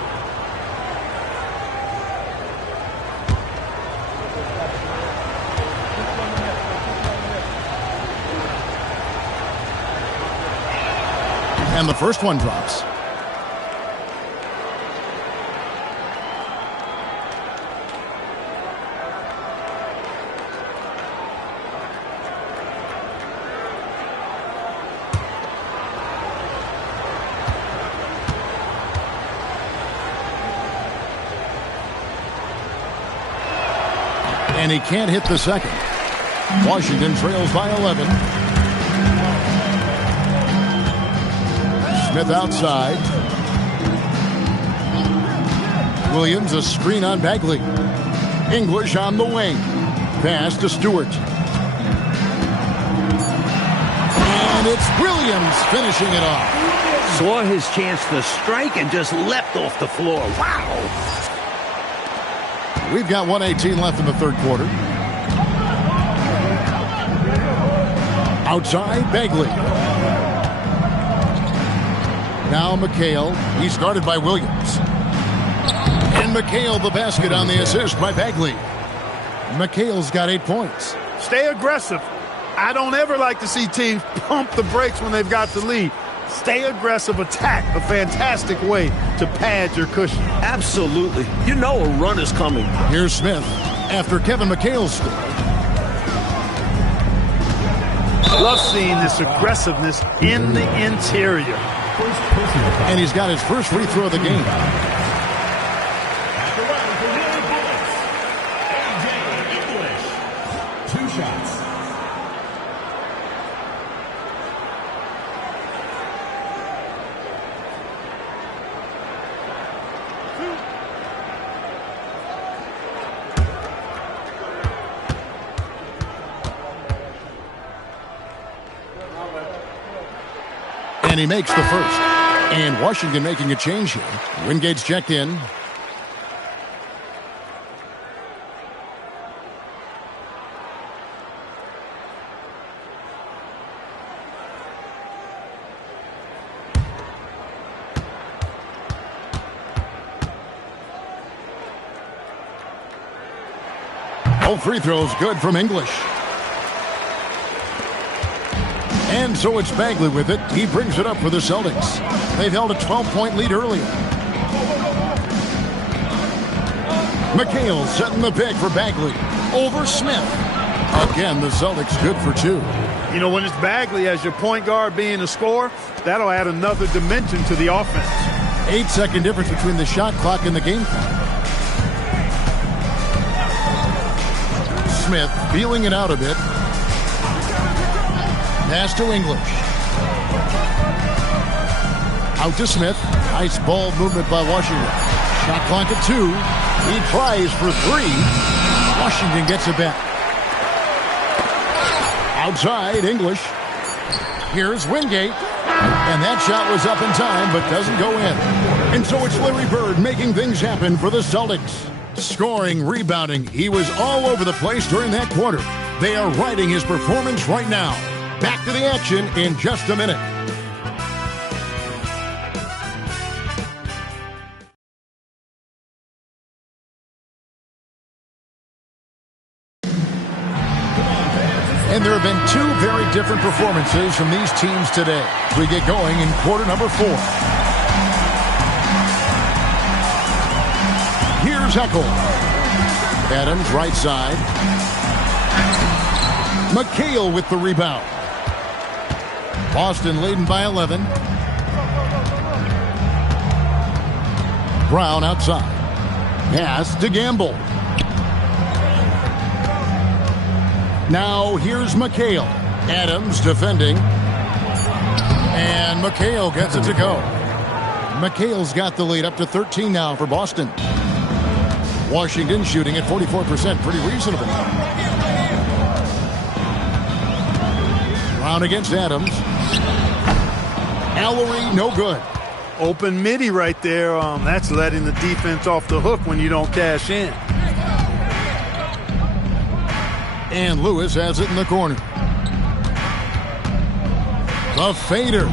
And the first one drops. And he can't hit the second. Washington trails by 11. Smith outside. Williams a screen on Bagley. English on the wing. Pass to Stewart. And it's Williams finishing it off. Saw his chance to strike and just leapt off the floor. Wow. We've got 1:18 left in the third quarter. Outside, Bagley. Now McHale. He's guarded by Williams. And McHale the basket on the assist by Bagley. McHale's got 8 points. Stay aggressive. I don't ever like to see teams pump the brakes when they've got the lead. Stay aggressive, attack. A fantastic way to pad your cushion. Absolutely. You know a run is coming. Here's Smith after Kevin McHale's score. Love seeing this aggressiveness in the interior. And he's got his first free throw of the game. At the line for New Bullets, A.J. English. 2 shots. And he makes the first. And Washington making a change here. Wingate's checked in. All free throws good from English. And so it's Bagley with it. He brings it up for the Celtics. They've held a 12-point lead earlier. McHale setting the pick for Bagley. Over Smith. Again, the Celtics good for 2. You know, when it's Bagley as your point guard being a scorer, that'll add another dimension to the offense. 8-second difference between the shot clock and the game clock. Smith feeling it out a bit. Pass to English. Out to Smith. Nice ball movement by Washington. Shot clock at 2. He tries for 3. Washington gets it back. Outside, English. Here's Wingate. And that shot was up in time, but doesn't go in. And so it's Larry Bird making things happen for the Celtics. Scoring, rebounding. He was all over the place during that quarter. They are riding his performance right now. Back to the action in just a minute. And there have been 2 very different performances from these teams today. We get going in quarter number 4. Here's Eckel. Adams right side. McHale with the rebound. Boston leading by 11. Brown outside. Pass to Gamble. Now here's McHale. Adams defending. And McHale gets it to go. McHale's got the lead up to 13 now for Boston. Washington shooting at 44%. Pretty reasonable. Brown against Adams. Allery, no good. Open midi right there. That's letting the defense off the hook when you don't cash in. And Lewis has it in the corner. The fader.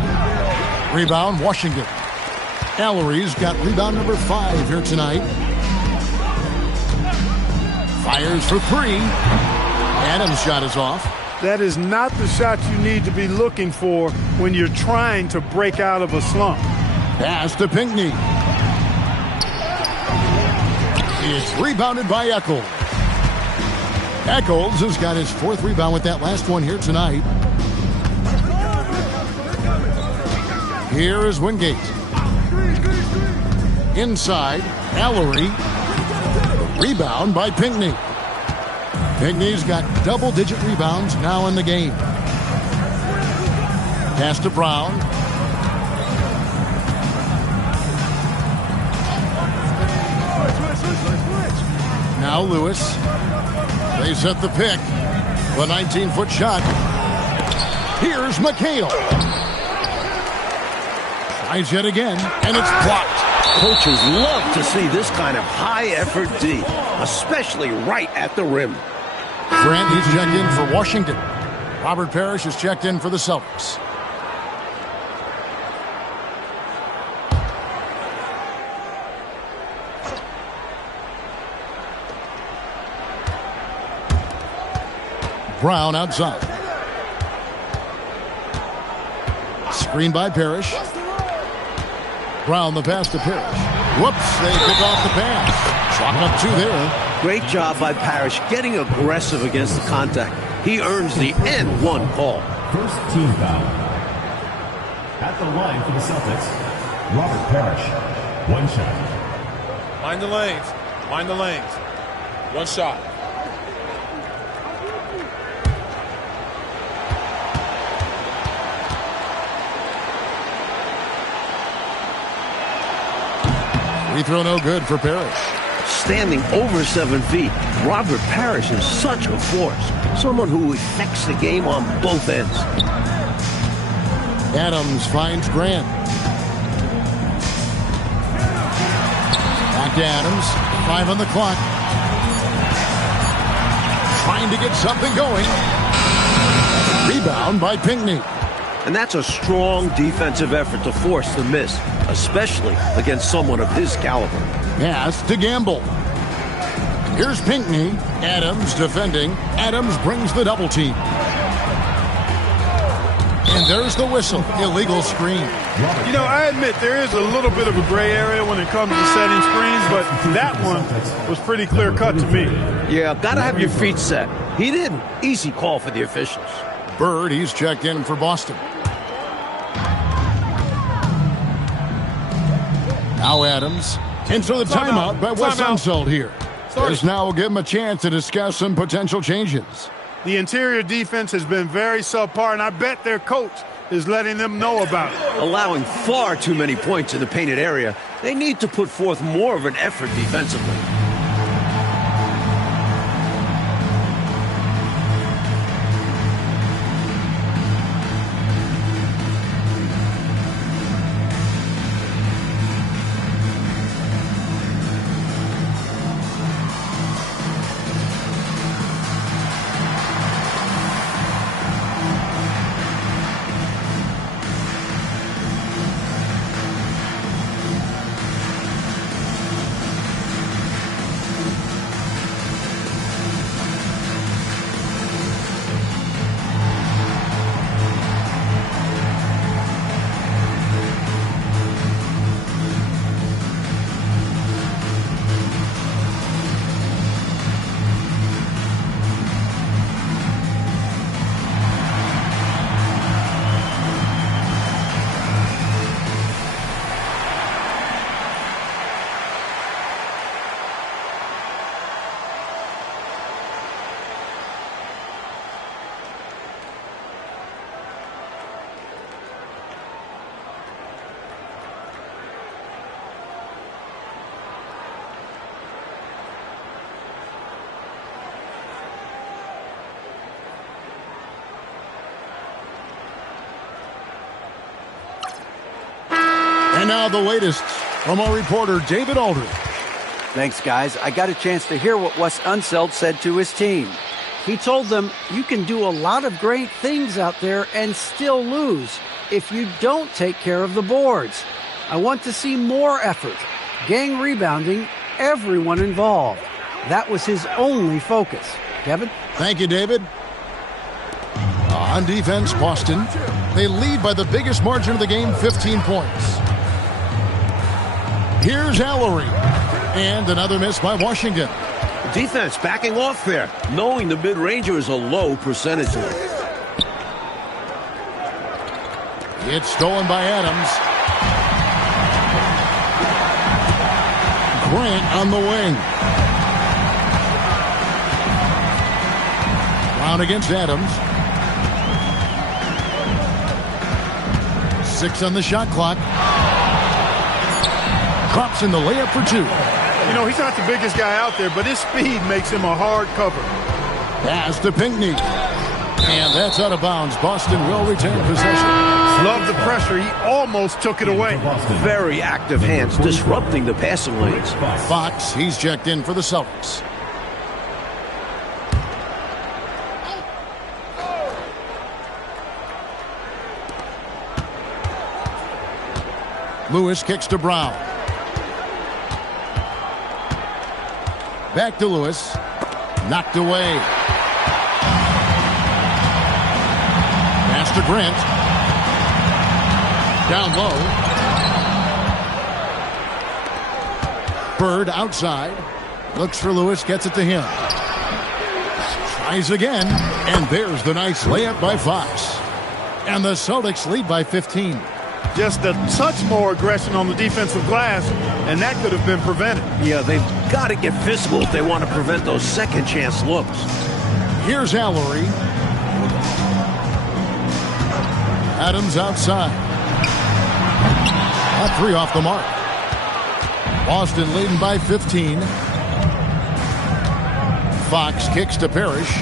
Rebound, Washington. Allery's got rebound number 5 here tonight. Fires for 3. Adams' shot is off. That is not the shot you need to be looking for when you're trying to break out of a slump. Pass to Pinckney. It's rebounded by Eccles. Eccles has got his 4th rebound with that last one here tonight. Here is Wingate. Inside, Allery. Rebound by Pinckney. Pinckney's got double-digit rebounds now in the game. Pass to Brown. Now Lewis. They set the pick. The 19-foot shot. Here's McHale. Tries yet again, and it's blocked. Coaches love to see this kind of high-effort D, especially right at the rim. Grant, he's checked in for Washington. Robert Parrish is checked in for the Celtics. Brown outside. Screen by Parrish. Brown the pass to Parrish. Whoops, they pick off the pass. Chalk up 2 there. Great job by Parrish getting aggressive against the contact. He earns the N1 call. First team foul. At the line for the Celtics, Robert Parrish. 1 shot. Mind the lanes. Mind the lanes. 1 shot. Free throw no good for Parrish. Standing over 7 feet, Robert Parrish is such a force. Someone who affects the game on both ends. Adams finds Grant. Back to Adams. 5 on the clock. Trying to get something going. Rebound by Pinckney. And that's a strong defensive effort to force the miss, especially against someone of his caliber. Pass to Gamble. Here's Pinckney. Adams defending. Adams brings the double team. And there's the whistle. Illegal screen. You know, I admit there is a little bit of a gray area when it comes to setting screens, but that one was pretty clear-cut to me. Yeah, gotta have your feet set. He didn't. Easy call for the officials. Bird, he's checked in for Boston. Now Adams. And so the timeout by Wes Unseld here. This now will give him a chance to discuss some potential changes. The interior defense has been very subpar, and I bet their coach is letting them know about it. Allowing far too many points in the painted area, they need to put forth more of an effort defensively. And now the latest from our reporter, David Aldridge. Thanks, guys. I got a chance to hear what Wes Unseld said to his team. He told them, you can do a lot of great things out there and still lose if you don't take care of the boards. I want to see more effort, gang rebounding, everyone involved. That was his only focus. Kevin? Thank you, David. On defense, Boston. They lead by the biggest margin of the game, 15 points. Here's Allery. And another miss by Washington. Defense backing off there, knowing the mid-ranger is a low percentage. It's stolen by Adams. Grant on the wing. Brown against Adams. 6 on the shot clock. Drops in the layup for 2. You know, he's not the biggest guy out there, but his speed makes him a hard cover. Pass to Pinckney. And that's out of bounds. Boston will retain possession. Love the pressure. He almost took it away. Very active hands, disrupting the passing lanes. Fox, he's checked in for the Celtics. Lewis kicks to Brown. Back to Lewis. Knocked away. Pass to Grant. Down low. Bird outside. Looks for Lewis. Gets it to him. Tries again. And there's the nice layup by Fox. And the Celtics lead by 15. Just a touch more aggression on the defensive glass, and that could have been prevented. Yeah, they've got to get physical if they want to prevent those second chance looks. Here's Allery. Adams outside. A three off the mark. Boston leading by 15. Fox kicks to Parrish.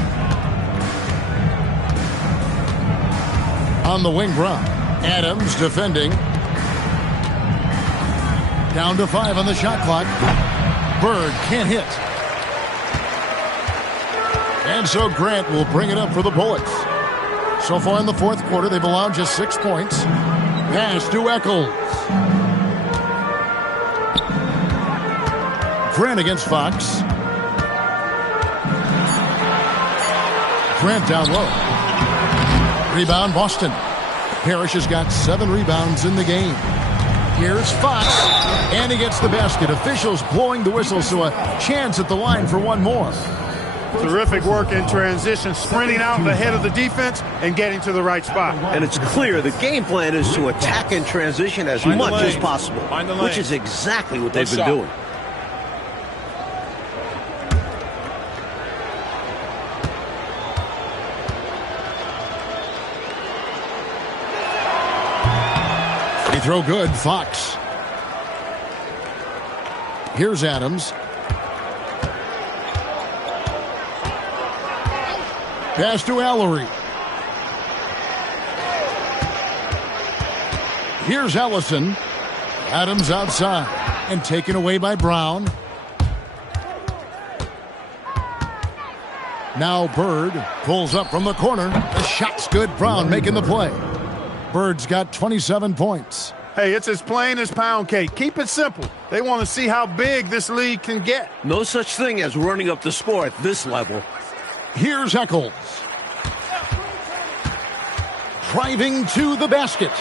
On the wing, Brown. Adams defending. Down to 5 on the shot clock. Bird can't hit. And so Grant will bring it up for the Bullets. So far in the fourth quarter, they've allowed just 6 points. Pass to Eccles. Grant against Fox. Grant down low. Rebound, Boston. Parrish has got 7 rebounds in the game. Here's Fox, and he gets the basket. Officials blowing the whistle, so a chance at the line for one more. Terrific work in transition, sprinting out ahead of the defense and getting to the right spot. And it's clear the game plan is to attack in transition as much as possible, which is exactly what they've been doing. Throw good, Fox. Here's Adams. Pass to Allery. Here's Ellison. Adams outside and taken away by Brown. Now Bird pulls up from the corner. The shot's good. Brown making the play. Bird's got 27 points. Hey, it's as plain as pound cake. Keep it simple. They want to see how big this league can get. No such thing as running up the score at this level. Here's Eccles. Driving to the basket.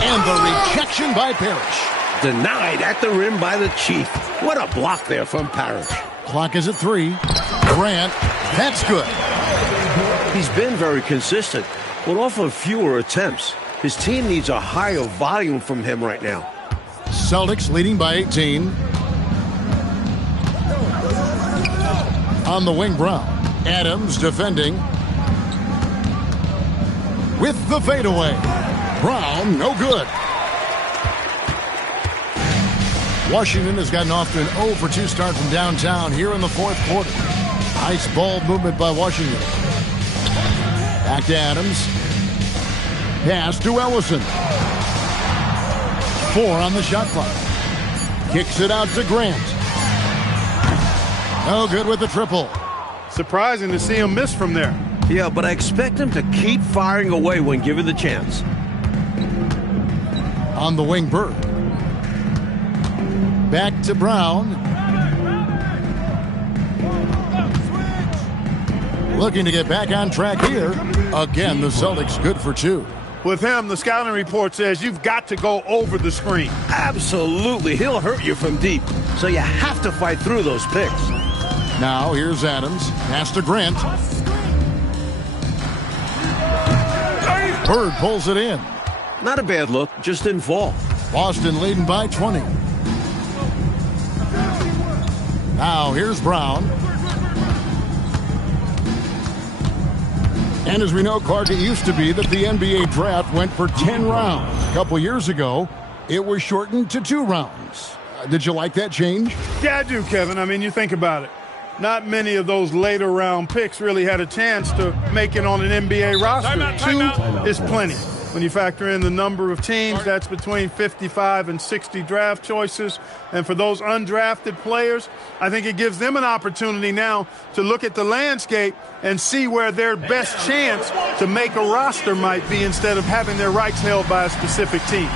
And the rejection by Parrish. Denied at the rim by the Chief. What a block there from Parrish. Clock is at 3. Grant, that's good. He's been very consistent, but off of fewer attempts. His team needs a higher volume from him right now. Celtics leading by 18. On the wing, Brown. Adams defending. With the fadeaway. Brown, no good. Washington has gotten off to an 0 for 2 start from downtown here in the fourth quarter. Nice ball movement by Washington. Back to Adams. Pass to Ellison. 4 on the shot clock. Kicks it out to Grant. No good with the triple. Surprising to see him miss from there. Yeah, but I expect him to keep firing away when given the chance. On the wing, Bird. Back to Brown. Looking to get back on track here. Again, the Celtics good for 2. With him, the scouting report says you've got to go over the screen. Absolutely. He'll hurt you from deep. So you have to fight through those picks. Now here's Adams. Pass to Grant. Bird pulls it in. Not a bad look, just didn't fall. Boston leading by 20. Now here's Brown. And as we know, Clark, it used to be that the NBA draft went for 10 rounds. A couple years ago, it was shortened to 2 rounds. Did you like that change? Yeah, I do, Kevin. I mean, you think about it. not many of those later round picks really had a chance to make it on an NBA roster. Timeout. Two is plenty. When you factor in the number of teams, that's between 55 and 60 draft choices. And for those undrafted players, I think it gives them an opportunity now to look at the landscape and see where their best chance to make a roster might be instead of having their rights held by a specific team.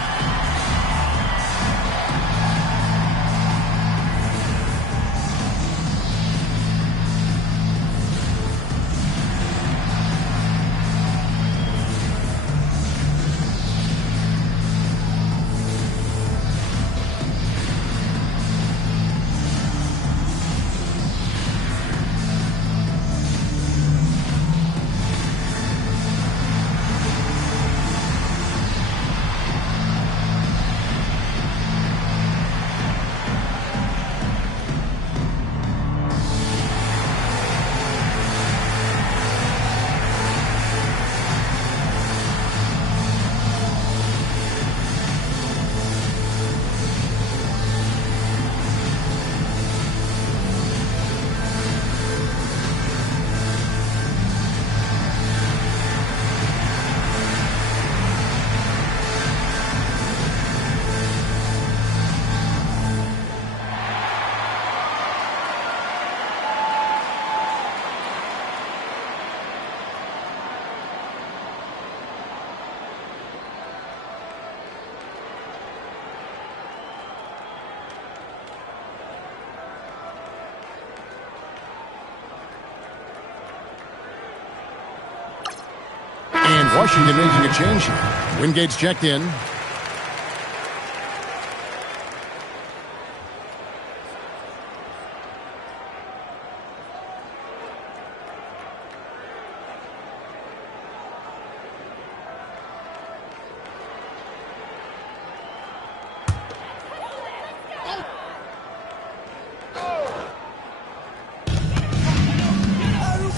And Washington making a change here. Wingate's checked in.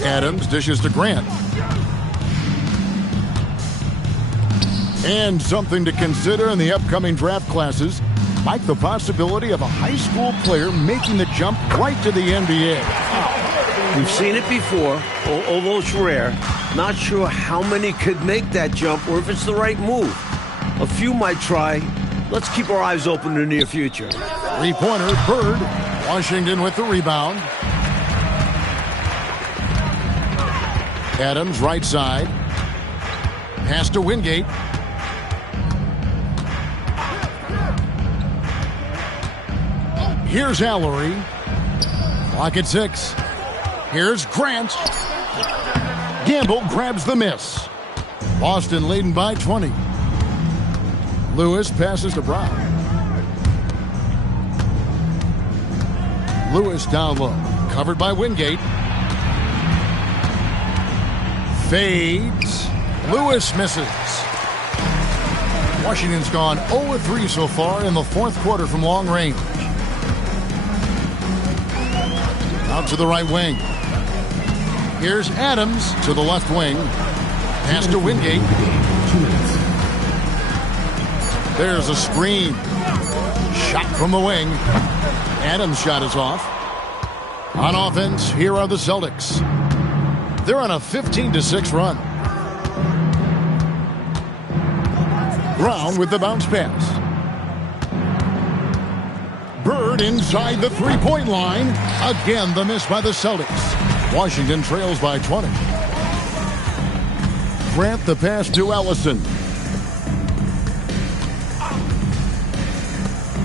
Adams dishes to Grant. And something to consider in the upcoming draft classes, like the possibility of a high school player making the jump right to the NBA. We've seen it before, although it's rare. Not sure how many could make that jump or if it's the right move. A few might try. Let's keep our eyes open in the near future. Three-pointer, Bird. Washington with the rebound. Adams, right side. Pass to Wingate. Here's Allery. Clock at 6. Here's Grant. Gamble grabs the miss. Boston leading by 20. Lewis passes to Brown. Lewis down low. Covered by Wingate. Fades. Lewis misses. Washington's gone 0-3 so far in the fourth quarter from long range. Out to the right wing. Here's Adams to the left wing. Pass to Wingate. There's a screen. Shot from the wing. Adams' shot is off. On offense, here are the Celtics. They're on a 15-6 run. Brown with the bounce pass. Bird inside the three-point line. Again, the miss by the Celtics. Washington trails by 20. Grant the pass to Ellison.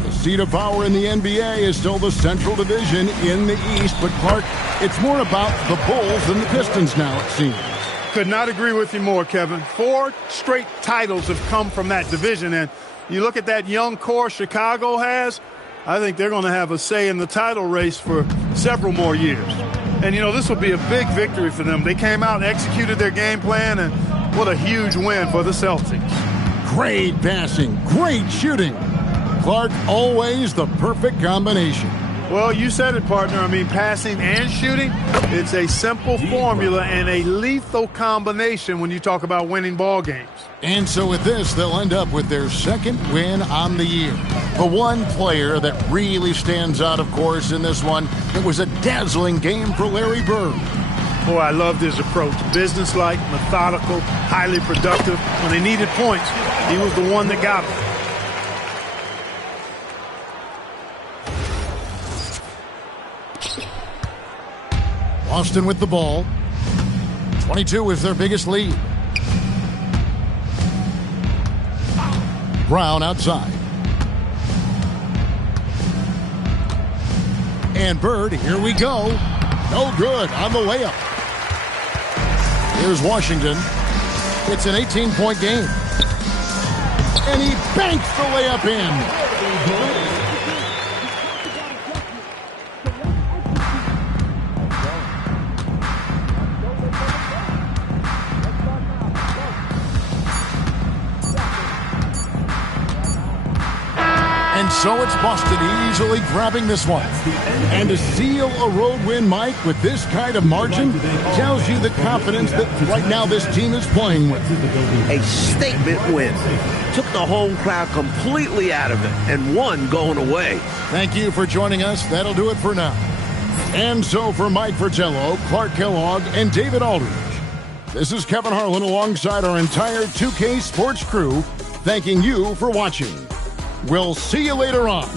The seat of power in the NBA is still the Central Division in the East. But, Clark, it's more about the Bulls than the Pistons now, it seems. Could not agree with you more, Kevin. 4 straight titles have come from that division. And you look at that young core Chicago has, I think they're going to have a say in the title race for several more years. And, you know, this will be a big victory for them. They came out and executed their game plan, and what a huge win for the Celtics. Great passing, great shooting. Clark, always the perfect combination. Well, you said it, partner. I mean, passing and shooting, it's a simple formula and a lethal combination when you talk about winning ball games. And so with this, they'll end up with their second win on the year. The one player that really stands out, of course, in this one, it was a dazzling game for Larry Bird. Boy, I loved his approach. Businesslike, methodical, highly productive. When they needed points, he was the one that got them. Boston with the ball. 22 is their biggest lead. Brown outside. And Bird, here we go. No good on the layup. Here's Washington. It's an 18-point game. And he banks the layup in. And so it's Boston easily grabbing this one. And to seal a road win, Mike, with this kind of margin, tells you the confidence that right now this team is playing with. A statement win. Took the home crowd completely out of it and won going away. Thank you for joining us. That'll do it for now. And so for Mike Fratello, Clark Kellogg, and David Aldridge, this is Kevin Harlan alongside our entire 2K Sports crew, thanking you for watching. We'll see you later on.